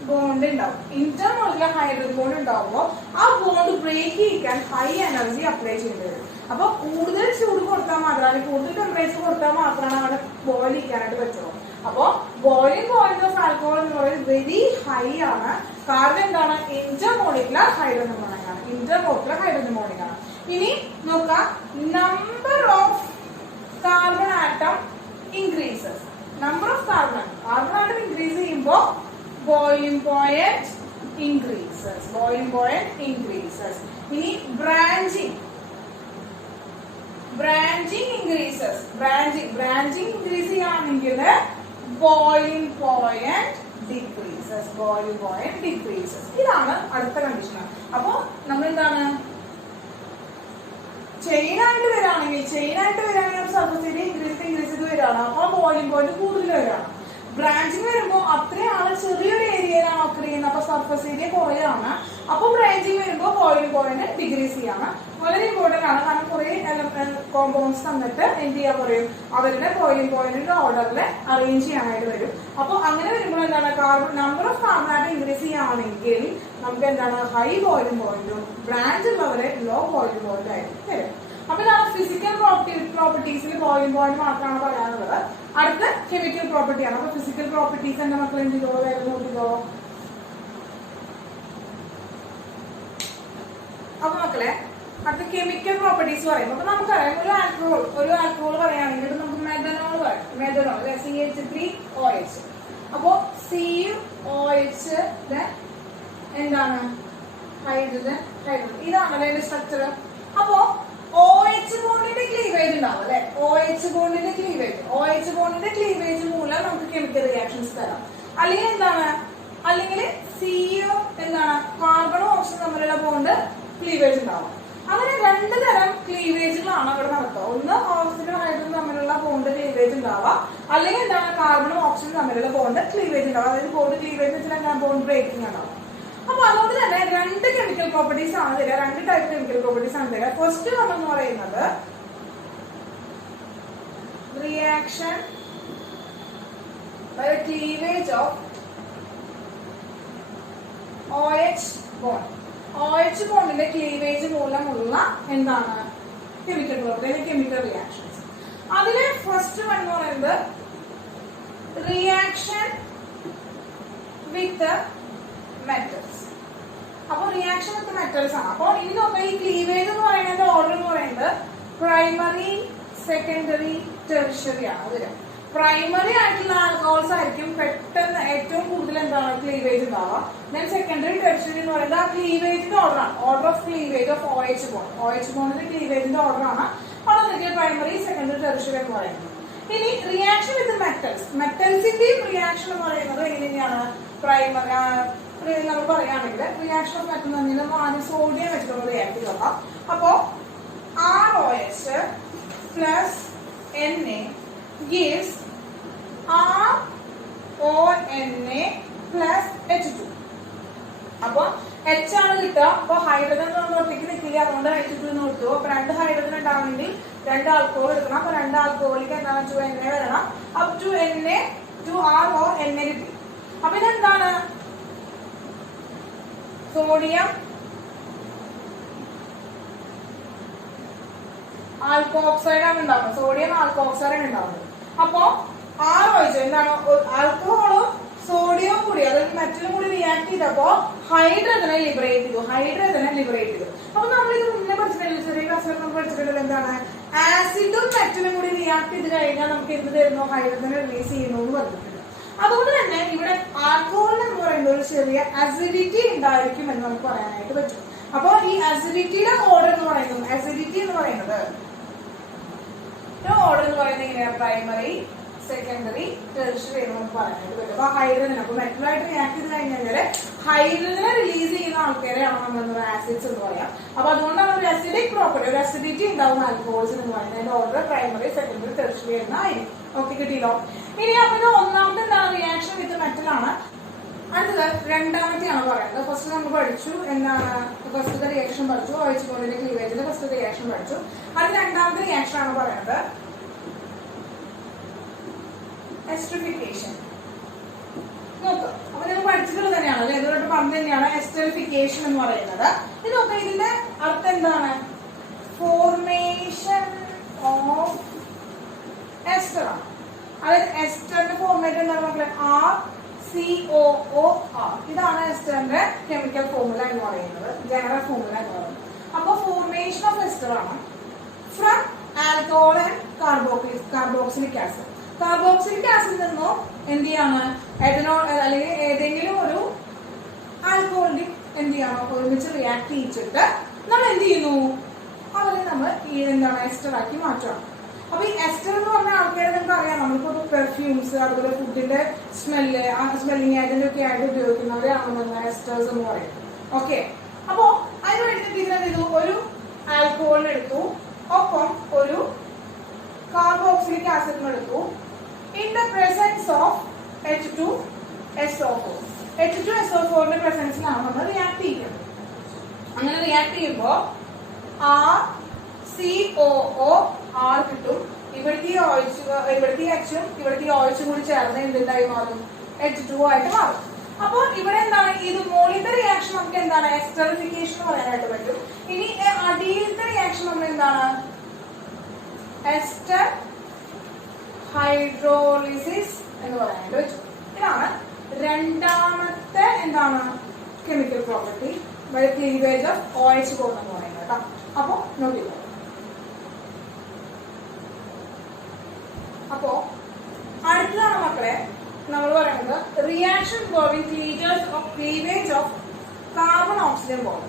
ബോണ്ട് ഉണ്ടാവും. ഇന്റർമോളിക്കുലർ ഹൈഡ്രജൻ ബോണ്ട് ഉണ്ടാവുമ്പോൾ ആ ബോണ്ട് ബ്രേക്ക് ചെയ്യിക്കാൻ ഹൈ എനർജി അപ്ലൈ ചെയ്യേണ്ടി വരും. അപ്പൊ കൂടുതൽ ചൂട് കൊടുത്താൽ മാത്രം, അല്ലെങ്കിൽ കൂടുതൽ ടെമ്പറേച്ചർ കൊടുത്താൽ മാത്രമാണ് അവിടെ ബോയിൽ ചെയ്യാനായിട്ട് പറ്റുള്ളൂ. അപ്പൊ ബോയിലിംഗ് പോയിന്റ് ഓഫ് ആൽക്കഹോൾ എന്ന് പറയുന്നത് വെരി ഹൈ ആണ്. കാരണം എന്താണ്, ഇന്റർമോളിക്കുലർ ഹൈഡ്രജൻ ബോണ്ടിംഗ് ആണ്. ഇനി നോക്കാം, number of carbon atom increases. Number of carbon atom increase ചെയ്യുമ്പോൾ boiling point increases. ഇനി branching increases. branching increase ചെയ്യാണെങ്കിൽ boiling point decreases. ഇതാണ് അടുത്ത കണ്ടീഷൻ. അപ്പൊ നമ്മൾ എന്താണ്, ചെയിൻ ആയിട്ട് വരാണെങ്കിൽ സർഫസ് ഏരിയ ഇൻക്രീസ് ചെയ്ത് വരികയാണ്. അപ്പൊ ബോയിലിംഗ് പോയിന്റ് കൂടുതൽ വരികയാണ്. ബ്രാഞ്ചിങ് വരുമ്പോൾ അത്രയും ആള് ചെറിയൊരു ഏരിയയിലാണ് ഓക്കർ ചെയ്യുന്നത്. അപ്പൊ സർഫസ് ഏരിയ കുറയാണ്. അപ്പൊ ബ്രാഞ്ചിങ് വരുമ്പോൾ boiling boiling point degree C ആണ്. വളരെ ഇമ്പോർട്ടന്റ് ആണ്. കാരണം കുറെ കോമ്പൗണ്ട്സ് തന്നിട്ട് എന്ത് ചെയ്യാൻ പറയും, അവരുടെ ബോയിലിംഗ് പോയിന്റിന്റെ ഓർഡറിൽ അറേഞ്ച് ചെയ്യാനായിട്ട് വരും. അപ്പൊ അങ്ങനെ വരുമ്പോൾ എന്താണ്, carbon number of carbon atom increase ചെയ്യുകയാണെങ്കിൽ നമുക്ക് എന്താണ് ഹൈ ബോയിലിംഗ് പോയിന്റും ബ്രാഞ്ച് ഉള്ളവരെ ലോ ബോയിലിംഗ് പോയിന്റ് ആയിട്ട് തരും. അപ്പൊ ഇതാണ് ഫിസിക്കൽ പ്രോപ്പർട്ടീസിൽ ബോയിലിംഗ് പോയിന്റ് മാത്രമാണ് പറയാനുള്ളത്. അടുത്ത കെമിക്കൽ പ്രോപ്പർട്ടിയാണ്. അപ്പൊ ഫിസിക്കൽ പ്രോപ്പർട്ടീസ് എന്റെ മക്കൾ എന്ത് ചെയ്തോ, വേറെ നോക്കിക്കോ. അപ്പൊ മക്കളെ അടുത്ത കെമിക്കൽ പ്രോപ്പർട്ടീസ് പറയുമ്പോൾ അപ്പൊ നമുക്കറിയാം ഒരു ആൽക്കഹോൾ പറയുകയാണെങ്കിൽ നമുക്ക് മെഥനോൾ പറയും. മെഥനോൾ അല്ലെ, CH3OH. അപ്പോ COH എന്താണ്, ഹൈഡ്രജൻ ഇതാണല്ലേ അതിന്റെ സ്ട്രക്ചർ. അപ്പോ OH ബോണ്ടിന്റെ ക്ലീവേജ് ഉണ്ടാവും അല്ലെ, OH ബോണ്ടിന്റെ ക്ലീവേജ് മൂലം നമുക്ക് കെമിക്കൽ റിയാക്ഷൻസ് തരാം. അല്ലെങ്കിൽ എന്താണ്, അല്ലെങ്കിൽ CO എന്താണ് കാർബണും ഓക്സിജൻ തമ്മിലുള്ള ബോണ്ട് ക്ലീവേജ് ഉണ്ടാവും. അങ്ങനെ രണ്ട് തരം ക്ലീവേജുകളാണ് അവിടെ നടത്തുക. ഒന്ന് ഓക്സിജനും ഹൈഡ്രജനും തമ്മിലുള്ള ബോണ്ട് ക്ലീവേജ് ഉണ്ടാവുക, അല്ലെങ്കിൽ എന്താണ് കാർബണും ഓക്സിജനും തമ്മിലുള്ള ബോണ്ട് ക്ലീവേജ് ഉണ്ടാവുക. അതായത് ബോണ്ട് ക്ലീവേജ് വെച്ചാൽ എന്താണ് ബോണ്ട് ബ്രേക്കിംഗ് ഉണ്ടാവും. അപ്പൊ അതുകൊണ്ട് തന്നെ രണ്ട് കെമിക്കൽ പ്രോപ്പർട്ടീസ് ആണ് തരിക, രണ്ട് ടൈപ്പ് കെമിക്കൽ പ്രോപ്പർട്ടീസ് ആണ് തരിക. ഫസ്റ്റ് എന്ന് പറയുന്നത് reaction by cleavage of OH bond. OH ബോണ്ടിന്റെ ക്ലീവേജ് മൂലമുള്ള എന്താണ് കെമിക്കൽ പ്രോപ്പർട്ടി, കെമിക്കൽ റിയാക്ഷൻസ്. അതിലെ ഫസ്റ്റ് വൺ എന്ന് പറയുന്നത് റിയാക്ഷൻ വിത്ത് മെറ്റൽസ്. അപ്പൊ റിയാക്ഷൻ വിത്ത് മെറ്റൽസ് ആണ്. അപ്പൊ ഇനി നോക്കാം, ഈ ക്ലീവേജ് എന്ന് പറയുന്നതിന്റെ ഓർഡർ എന്ന് പറയുന്നത് പ്രൈമറി, സെക്കൻഡറി, ടെറിഷറി ആണ് വരിക. പ്രൈമറി ആയിട്ടുള്ള ആൽക്കഹോൾസ് ആയിരിക്കും പെട്ടെന്ന് ഏറ്റവും കൂടുതൽ എന്താണ് ക്ലീവേജ് ഉണ്ടാവുക. ദെൻ സെക്കൻഡറി, ടെറിഷറി എന്ന് പറയുന്നത് ആ ക്ലീവേജിന്റെ ഓർഡറാണ്, order of cleavage of OH bond. OH ബോണ്ടിന്റെ ക്ലീവേജിന്റെ ഓർഡറാണ് അതൊക്കെ പ്രൈമറി, സെക്കൻഡറി, ടെറിഷറി എന്ന് പറയുന്നത്. ഇനി റിയാക്ഷൻ വിത്ത് മെറ്റൽസ്, മെറ്റൽസിന്റെയും റിയാക്ഷൻ എന്ന് പറയുന്നത് എങ്ങനെയാണ്, പ്രൈമറി നമ്മൾ പറയുകയാണെങ്കിൽ റിയാക്ഷൻ ഓഫ് മെറ്റൽ തമ്മിൽ നമ്മൾ ആദ്യം സോഡിയം വെച്ചിട്ടുള്ള റിയാക്ട് ചെയ്തോളാം. അപ്പോ ROH plus Na gives RONA plus H2. അപ്പൊ H ആണ് കിട്ടുക. അപ്പൊ ഹൈഡ്രജൻ ഒറ്റയ്ക്ക് നിൽക്കില്ല, അതുകൊണ്ട് H2 എന്ന് കൊടുത്തു. അപ്പൊ രണ്ട് ഹൈഡ്രജൻ ഉണ്ടാവണമെങ്കിൽ രണ്ട് ആൽക്കഹോൾ എടുക്കണം. അപ്പൊ രണ്ട് ആൽക്കഹോളിക്ക് എന്താണ് ടു Na വരണം. Up to Na to RONA കിട്ടി. അപ്പൊ ഇതെന്താണ്, സോഡിയം ആൽക്കോക്സൈഡ് ആണ് ഉണ്ടാവുന്നത്, സോഡിയം ആൽക്കോക്സൈഡ് ആണ് ഉണ്ടാവുന്നത്. അപ്പോ ROH എന്താണ്, ആൽക്കഹോളും സോഡിയവും കൂടി അതായത് മെറ്റലും കൂടി റിയാക്ട് ചെയ്തപ്പോ ഹൈഡ്രജനെ ലിബറേറ്റ് ചെയ്തു. അപ്പൊ നമ്മൾ ഇത് മുന്നേ പഠിച്ചിട്ടില്ല, ചെറിയ ക്ലാസ്സിൽ നമ്മൾ പഠിച്ചിട്ടുള്ളത് എന്താണ്, ആസിഡും മെറ്റലും കൂടി റിയാക്ട് ചെയ്ത് കഴിഞ്ഞാൽ നമുക്ക് എന്ത് തരുന്നു, ഹൈഡ്രജനെ റിലീസ് ചെയ്യുന്നു എന്ന് പറഞ്ഞിട്ടുണ്ട്. അതുകൊണ്ട് തന്നെ ഇവിടെ ആൽക്കഹോളിന് എന്ന് പറയുന്നത് ഒരു ചെറിയ അസിഡിറ്റി ഉണ്ടായിരിക്കും എന്ന് നമുക്ക് പറയാനായിട്ട് പറ്റും. അപ്പൊ ഈ അസിഡിറ്റിയുടെ ഓർഡർ എന്ന് പറയുന്നത്, ഓർഡർ എന്ന് പറയുന്നത് എങ്ങനെയാണ്, പ്രൈമറി, സെക്കൻഡറി, ടെറിഷറി എന്ന് നമുക്ക് പറയാനായിട്ട് പറ്റും. അപ്പൊ ഹൈഡ്രജൻ, അപ്പൊ മെറ്റലായിട്ട് റിയാക്ട് ചെയ്ത് കഴിഞ്ഞാൽ ഹൈഡ്രജനെ റിലീസ് ചെയ്യുന്ന ആൾക്കാരെയാണ് നമ്മൾ ആസിഡ്സ് എന്ന് പറയാം. അപ്പൊ അതുകൊണ്ടാണ് ഒരു അസിഡിക് പ്രോപ്പർട്ടി, ഒരു അസിഡിറ്റി ഉണ്ടാവുന്ന ആൽക്കഹോൾസ് എന്ന് പറയുന്നത്. അതിന്റെ ഓർഡർ പ്രൈമറി, സെക്കൻഡറി, ടെറിഷറി എന്നായിരിക്കും. ഓക്കെ, കിട്ടിയല്ലോ. ഇനി അപ്പൊ ഇത് ഒന്നാമത്തെ എന്താണ്, റിയാക്ഷൻ വിത്ത് മെറ്റൽ ആണ്. അടുത്തത് രണ്ടാമത്തെയാണ് പറയുന്നത്. ഫസ്റ്റ് നമ്മൾ പഠിച്ചു എന്താണ്, ഫസ്റ്റത്തെ റിയാക്ഷൻ പഠിച്ചു, OH ബോണ്ടിന്റെ ക്ലീവേജിന്റെ ഫസ്റ്റത്തെ റിയാക്ഷൻ പഠിച്ചു. അത് രണ്ടാമത്തെ റിയാക്ഷൻ ആണ് പറയുന്നത് എസ്റ്ററിഫിക്കേഷൻ. നോക്കാം, അപ്പൊ നിങ്ങൾ പഠിച്ചിട്ടുള്ളത് തന്നെയാണ് അല്ലെ, ഇതുകൊണ്ട് പറഞ്ഞു തന്നെയാണ് എസ്റ്ററിഫിക്കേഷൻ എന്ന് പറയുന്നത്. ഇത് നോക്കാം, ഇതിന്റെ അർത്ഥം എന്താണ്, ഫോർമേഷൻ ഓഫ് എസ്റ്റർ ആണ്. അതായത് എസ്റ്ററിന്റെ ഫോർമേറ്റ് എന്താണ് മക്കളെ, RCOOR. ഇതാണ് എസ്റ്ററിന്റെ കെമിക്കൽ ഫോർമുല എന്ന് പറയുന്നത്, ജനറൽ ഫോർമുല എന്ന് പറയുന്നത്. അപ്പൊ ഫോർമേഷൻ ഓഫ് എസ്റ്റർ ആണ് from alcohol and carboxylic acid. Carboxylic ആസിഡിൽ നിന്നോ എന്ത് ചെയ്യാണ്, എഥനോൾ അല്ലെങ്കിൽ ഏതെങ്കിലും ഒരു ആൽക്കഹോളിൽ എന്ത് ചെയ്യണം, ഒരുമിച്ച് റിയാക്ട് ചെയ്യിച്ചിട്ട് നമ്മൾ എന്ത് ചെയ്യുന്നു, അവരെ നമ്മൾ എന്താണ് എസ്റ്റർ ആക്കി മാറ്റണം. അപ്പൊ ഈ എസ്റ്റർ എന്ന് പറഞ്ഞ ആൾക്കാരെ നിങ്ങൾക്ക് അറിയാം, നമ്മളിപ്പോ പെർഫ്യൂംസ് അതുപോലെ ഫുഡിന്റെ സ്മെല്ല്, ആ സ്മെല്ലിങ് ഏജന്റ് ഒക്കെ ആയിട്ട് ഉപയോഗിക്കുന്നവരെയാണ് എസ്റ്റേഴ്സ് എന്ന് പറയുന്നത്. ഓക്കെ, അപ്പോ അതിന് വേണ്ടിയിട്ട് ഇതിനെന്ത്, ഒരു ആൽക്കഹോളിന് എടുത്തു, ഒപ്പം ഒരു കാർബോക്സിലിക് ആസിഡിന് എടുത്തു. In the presence of H2SO4, H2SO4ന്റെ പ്രസൻസിലാണ് നമ്മൾ റിയാക്ട് ചെയ്യുന്നത്. അങ്ങനെ റിയാക്ട് ചെയ്യുമ്പോ RCOO കിട്ടും. ഇവിടുത്തെ H-ഉം ഇവിടുത്തെ OH കൂടി ചേർന്ന് എന്തായി മാറും? H2O ആയിട്ട് മാറും. അപ്പോൾ ഇവിടെ എന്താണ് ഇത് മുകളിലത്തെ റിയാക്ഷൻ നമുക്ക് എന്താണ് എസ്റ്ററിഫിക്കേഷൻ പറയാനായിട്ട് പറ്റും. ഇനി അടിയിലത്തെ റിയാക്ഷൻ നമ്മൾ എന്താണ് എസ്റ്റർ ഹൈഡ്രോളിസിസ് എന്ന് പറയാനായിട്ട് പറ്റും. ഇതാണ് രണ്ടാമത്തെ എന്താണ് chemical property by cleavage of OH bond എന്ന് പറയുന്നത് കേട്ടോ. അപ്പോ നോട്ട് ചെയ്തോ. അപ്പോ അടുത്തതാണ് മക്കളെ നമ്മൾ പറയുന്നത് reaction involving cleavage of carbon oxygen bond.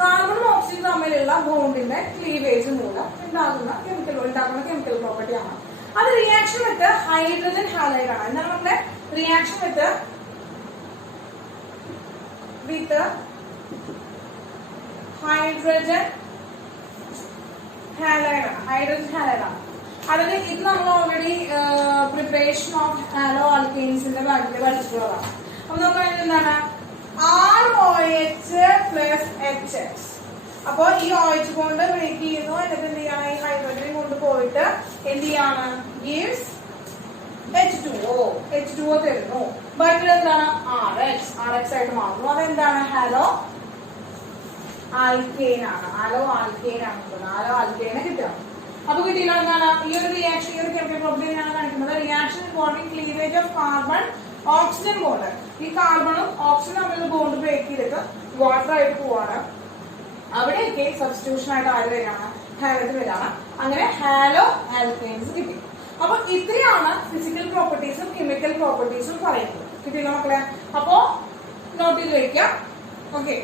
കാർബണും ഓക്സിജൻ തമ്മിലുള്ള ബോണ്ടിന്റെ ക്ലീവേജ് മൂലം ഉണ്ടാകുന്ന കെമിക്കൽ പ്രോപ്പർട്ടി ആണ്. അത് റിയാക്ഷൻ വിത്ത് ഹൈഡ്രജൻ ഹാലൈഡ് ആണ്. എന്താണ് നമ്മുടെ റിയാക്ഷൻ വിത്ത് ഹൈഡ്രജൻ ഹാലൈഡ് ആണ്. അതായത് ഇത് നമ്മൾ ഓൾറെഡി പ്രിപ്പറേഷൻ ഓഫ് ഹാലോ ആൽക്കെയിൻസിന്റെ ഭാഗത്തിൽ പഠിച്ചിട്ടുള്ളതാണ്. അപ്പൊ നമുക്ക് എന്താണ് ROH പ്ലസ് HX. അപ്പൊ ഈ OH കൊണ്ട് ബ്രേക്ക് ചെയ്യുന്നു. എന്നിട്ട് എന്ത് ചെയ്യാണ് ഈ ഹൈഡ്രജൻ കൊണ്ട് പോയിട്ട് എന്ത് ചെയ്യാണ് ഗീവ്സ് H2O തരുന്നു. ബാക്കി എന്താണ് RX ആയിട്ട് മാറുന്നു. അതെന്താണ് ഹാലോ ആൽക്കെയിൻ ആണ്. ഹാലോ ആൽക്കെയിനെ കിട്ടുക. അപ്പൊ കിട്ടിയില്ല എന്താണ് ഈ ഒരു റിയാക്ഷൻ ഈ ഒരു കെമിക്കൽ പ്രോപ്പർട്ടി ആണ് കാണിക്കുന്നത് reaction involving cleavage of carbon oxygen bond. ഈ കാർബണും ഓക്സിജനും തമ്മിലുള്ള ബോണ്ട് ബ്രേക്ക് ചെയ്തിട്ട് വാട്ടർ ആയിട്ട് പോവാണ്. അവിടെയൊക്കെ സബ്സ്റ്റിറ്റ്യൂഷൻ ആയിട്ട് ആര് വരികയാണ് ഹാലജൻ വരികയാണ്. അങ്ങനെ ഹാലോ ആൽക്കെയിൻസ് കിട്ടി. അപ്പൊ ഇത്രയാണ് ഫിസിക്കൽ പ്രോപ്പർട്ടീസും കെമിക്കൽ പ്രോപ്പർട്ടീസും പറയുന്നത്. കിട്ടിയില്ല മക്കളെ? അപ്പോ നോട്ട് ചെയ്ത് വയ്ക്കാം. ഓക്കെ.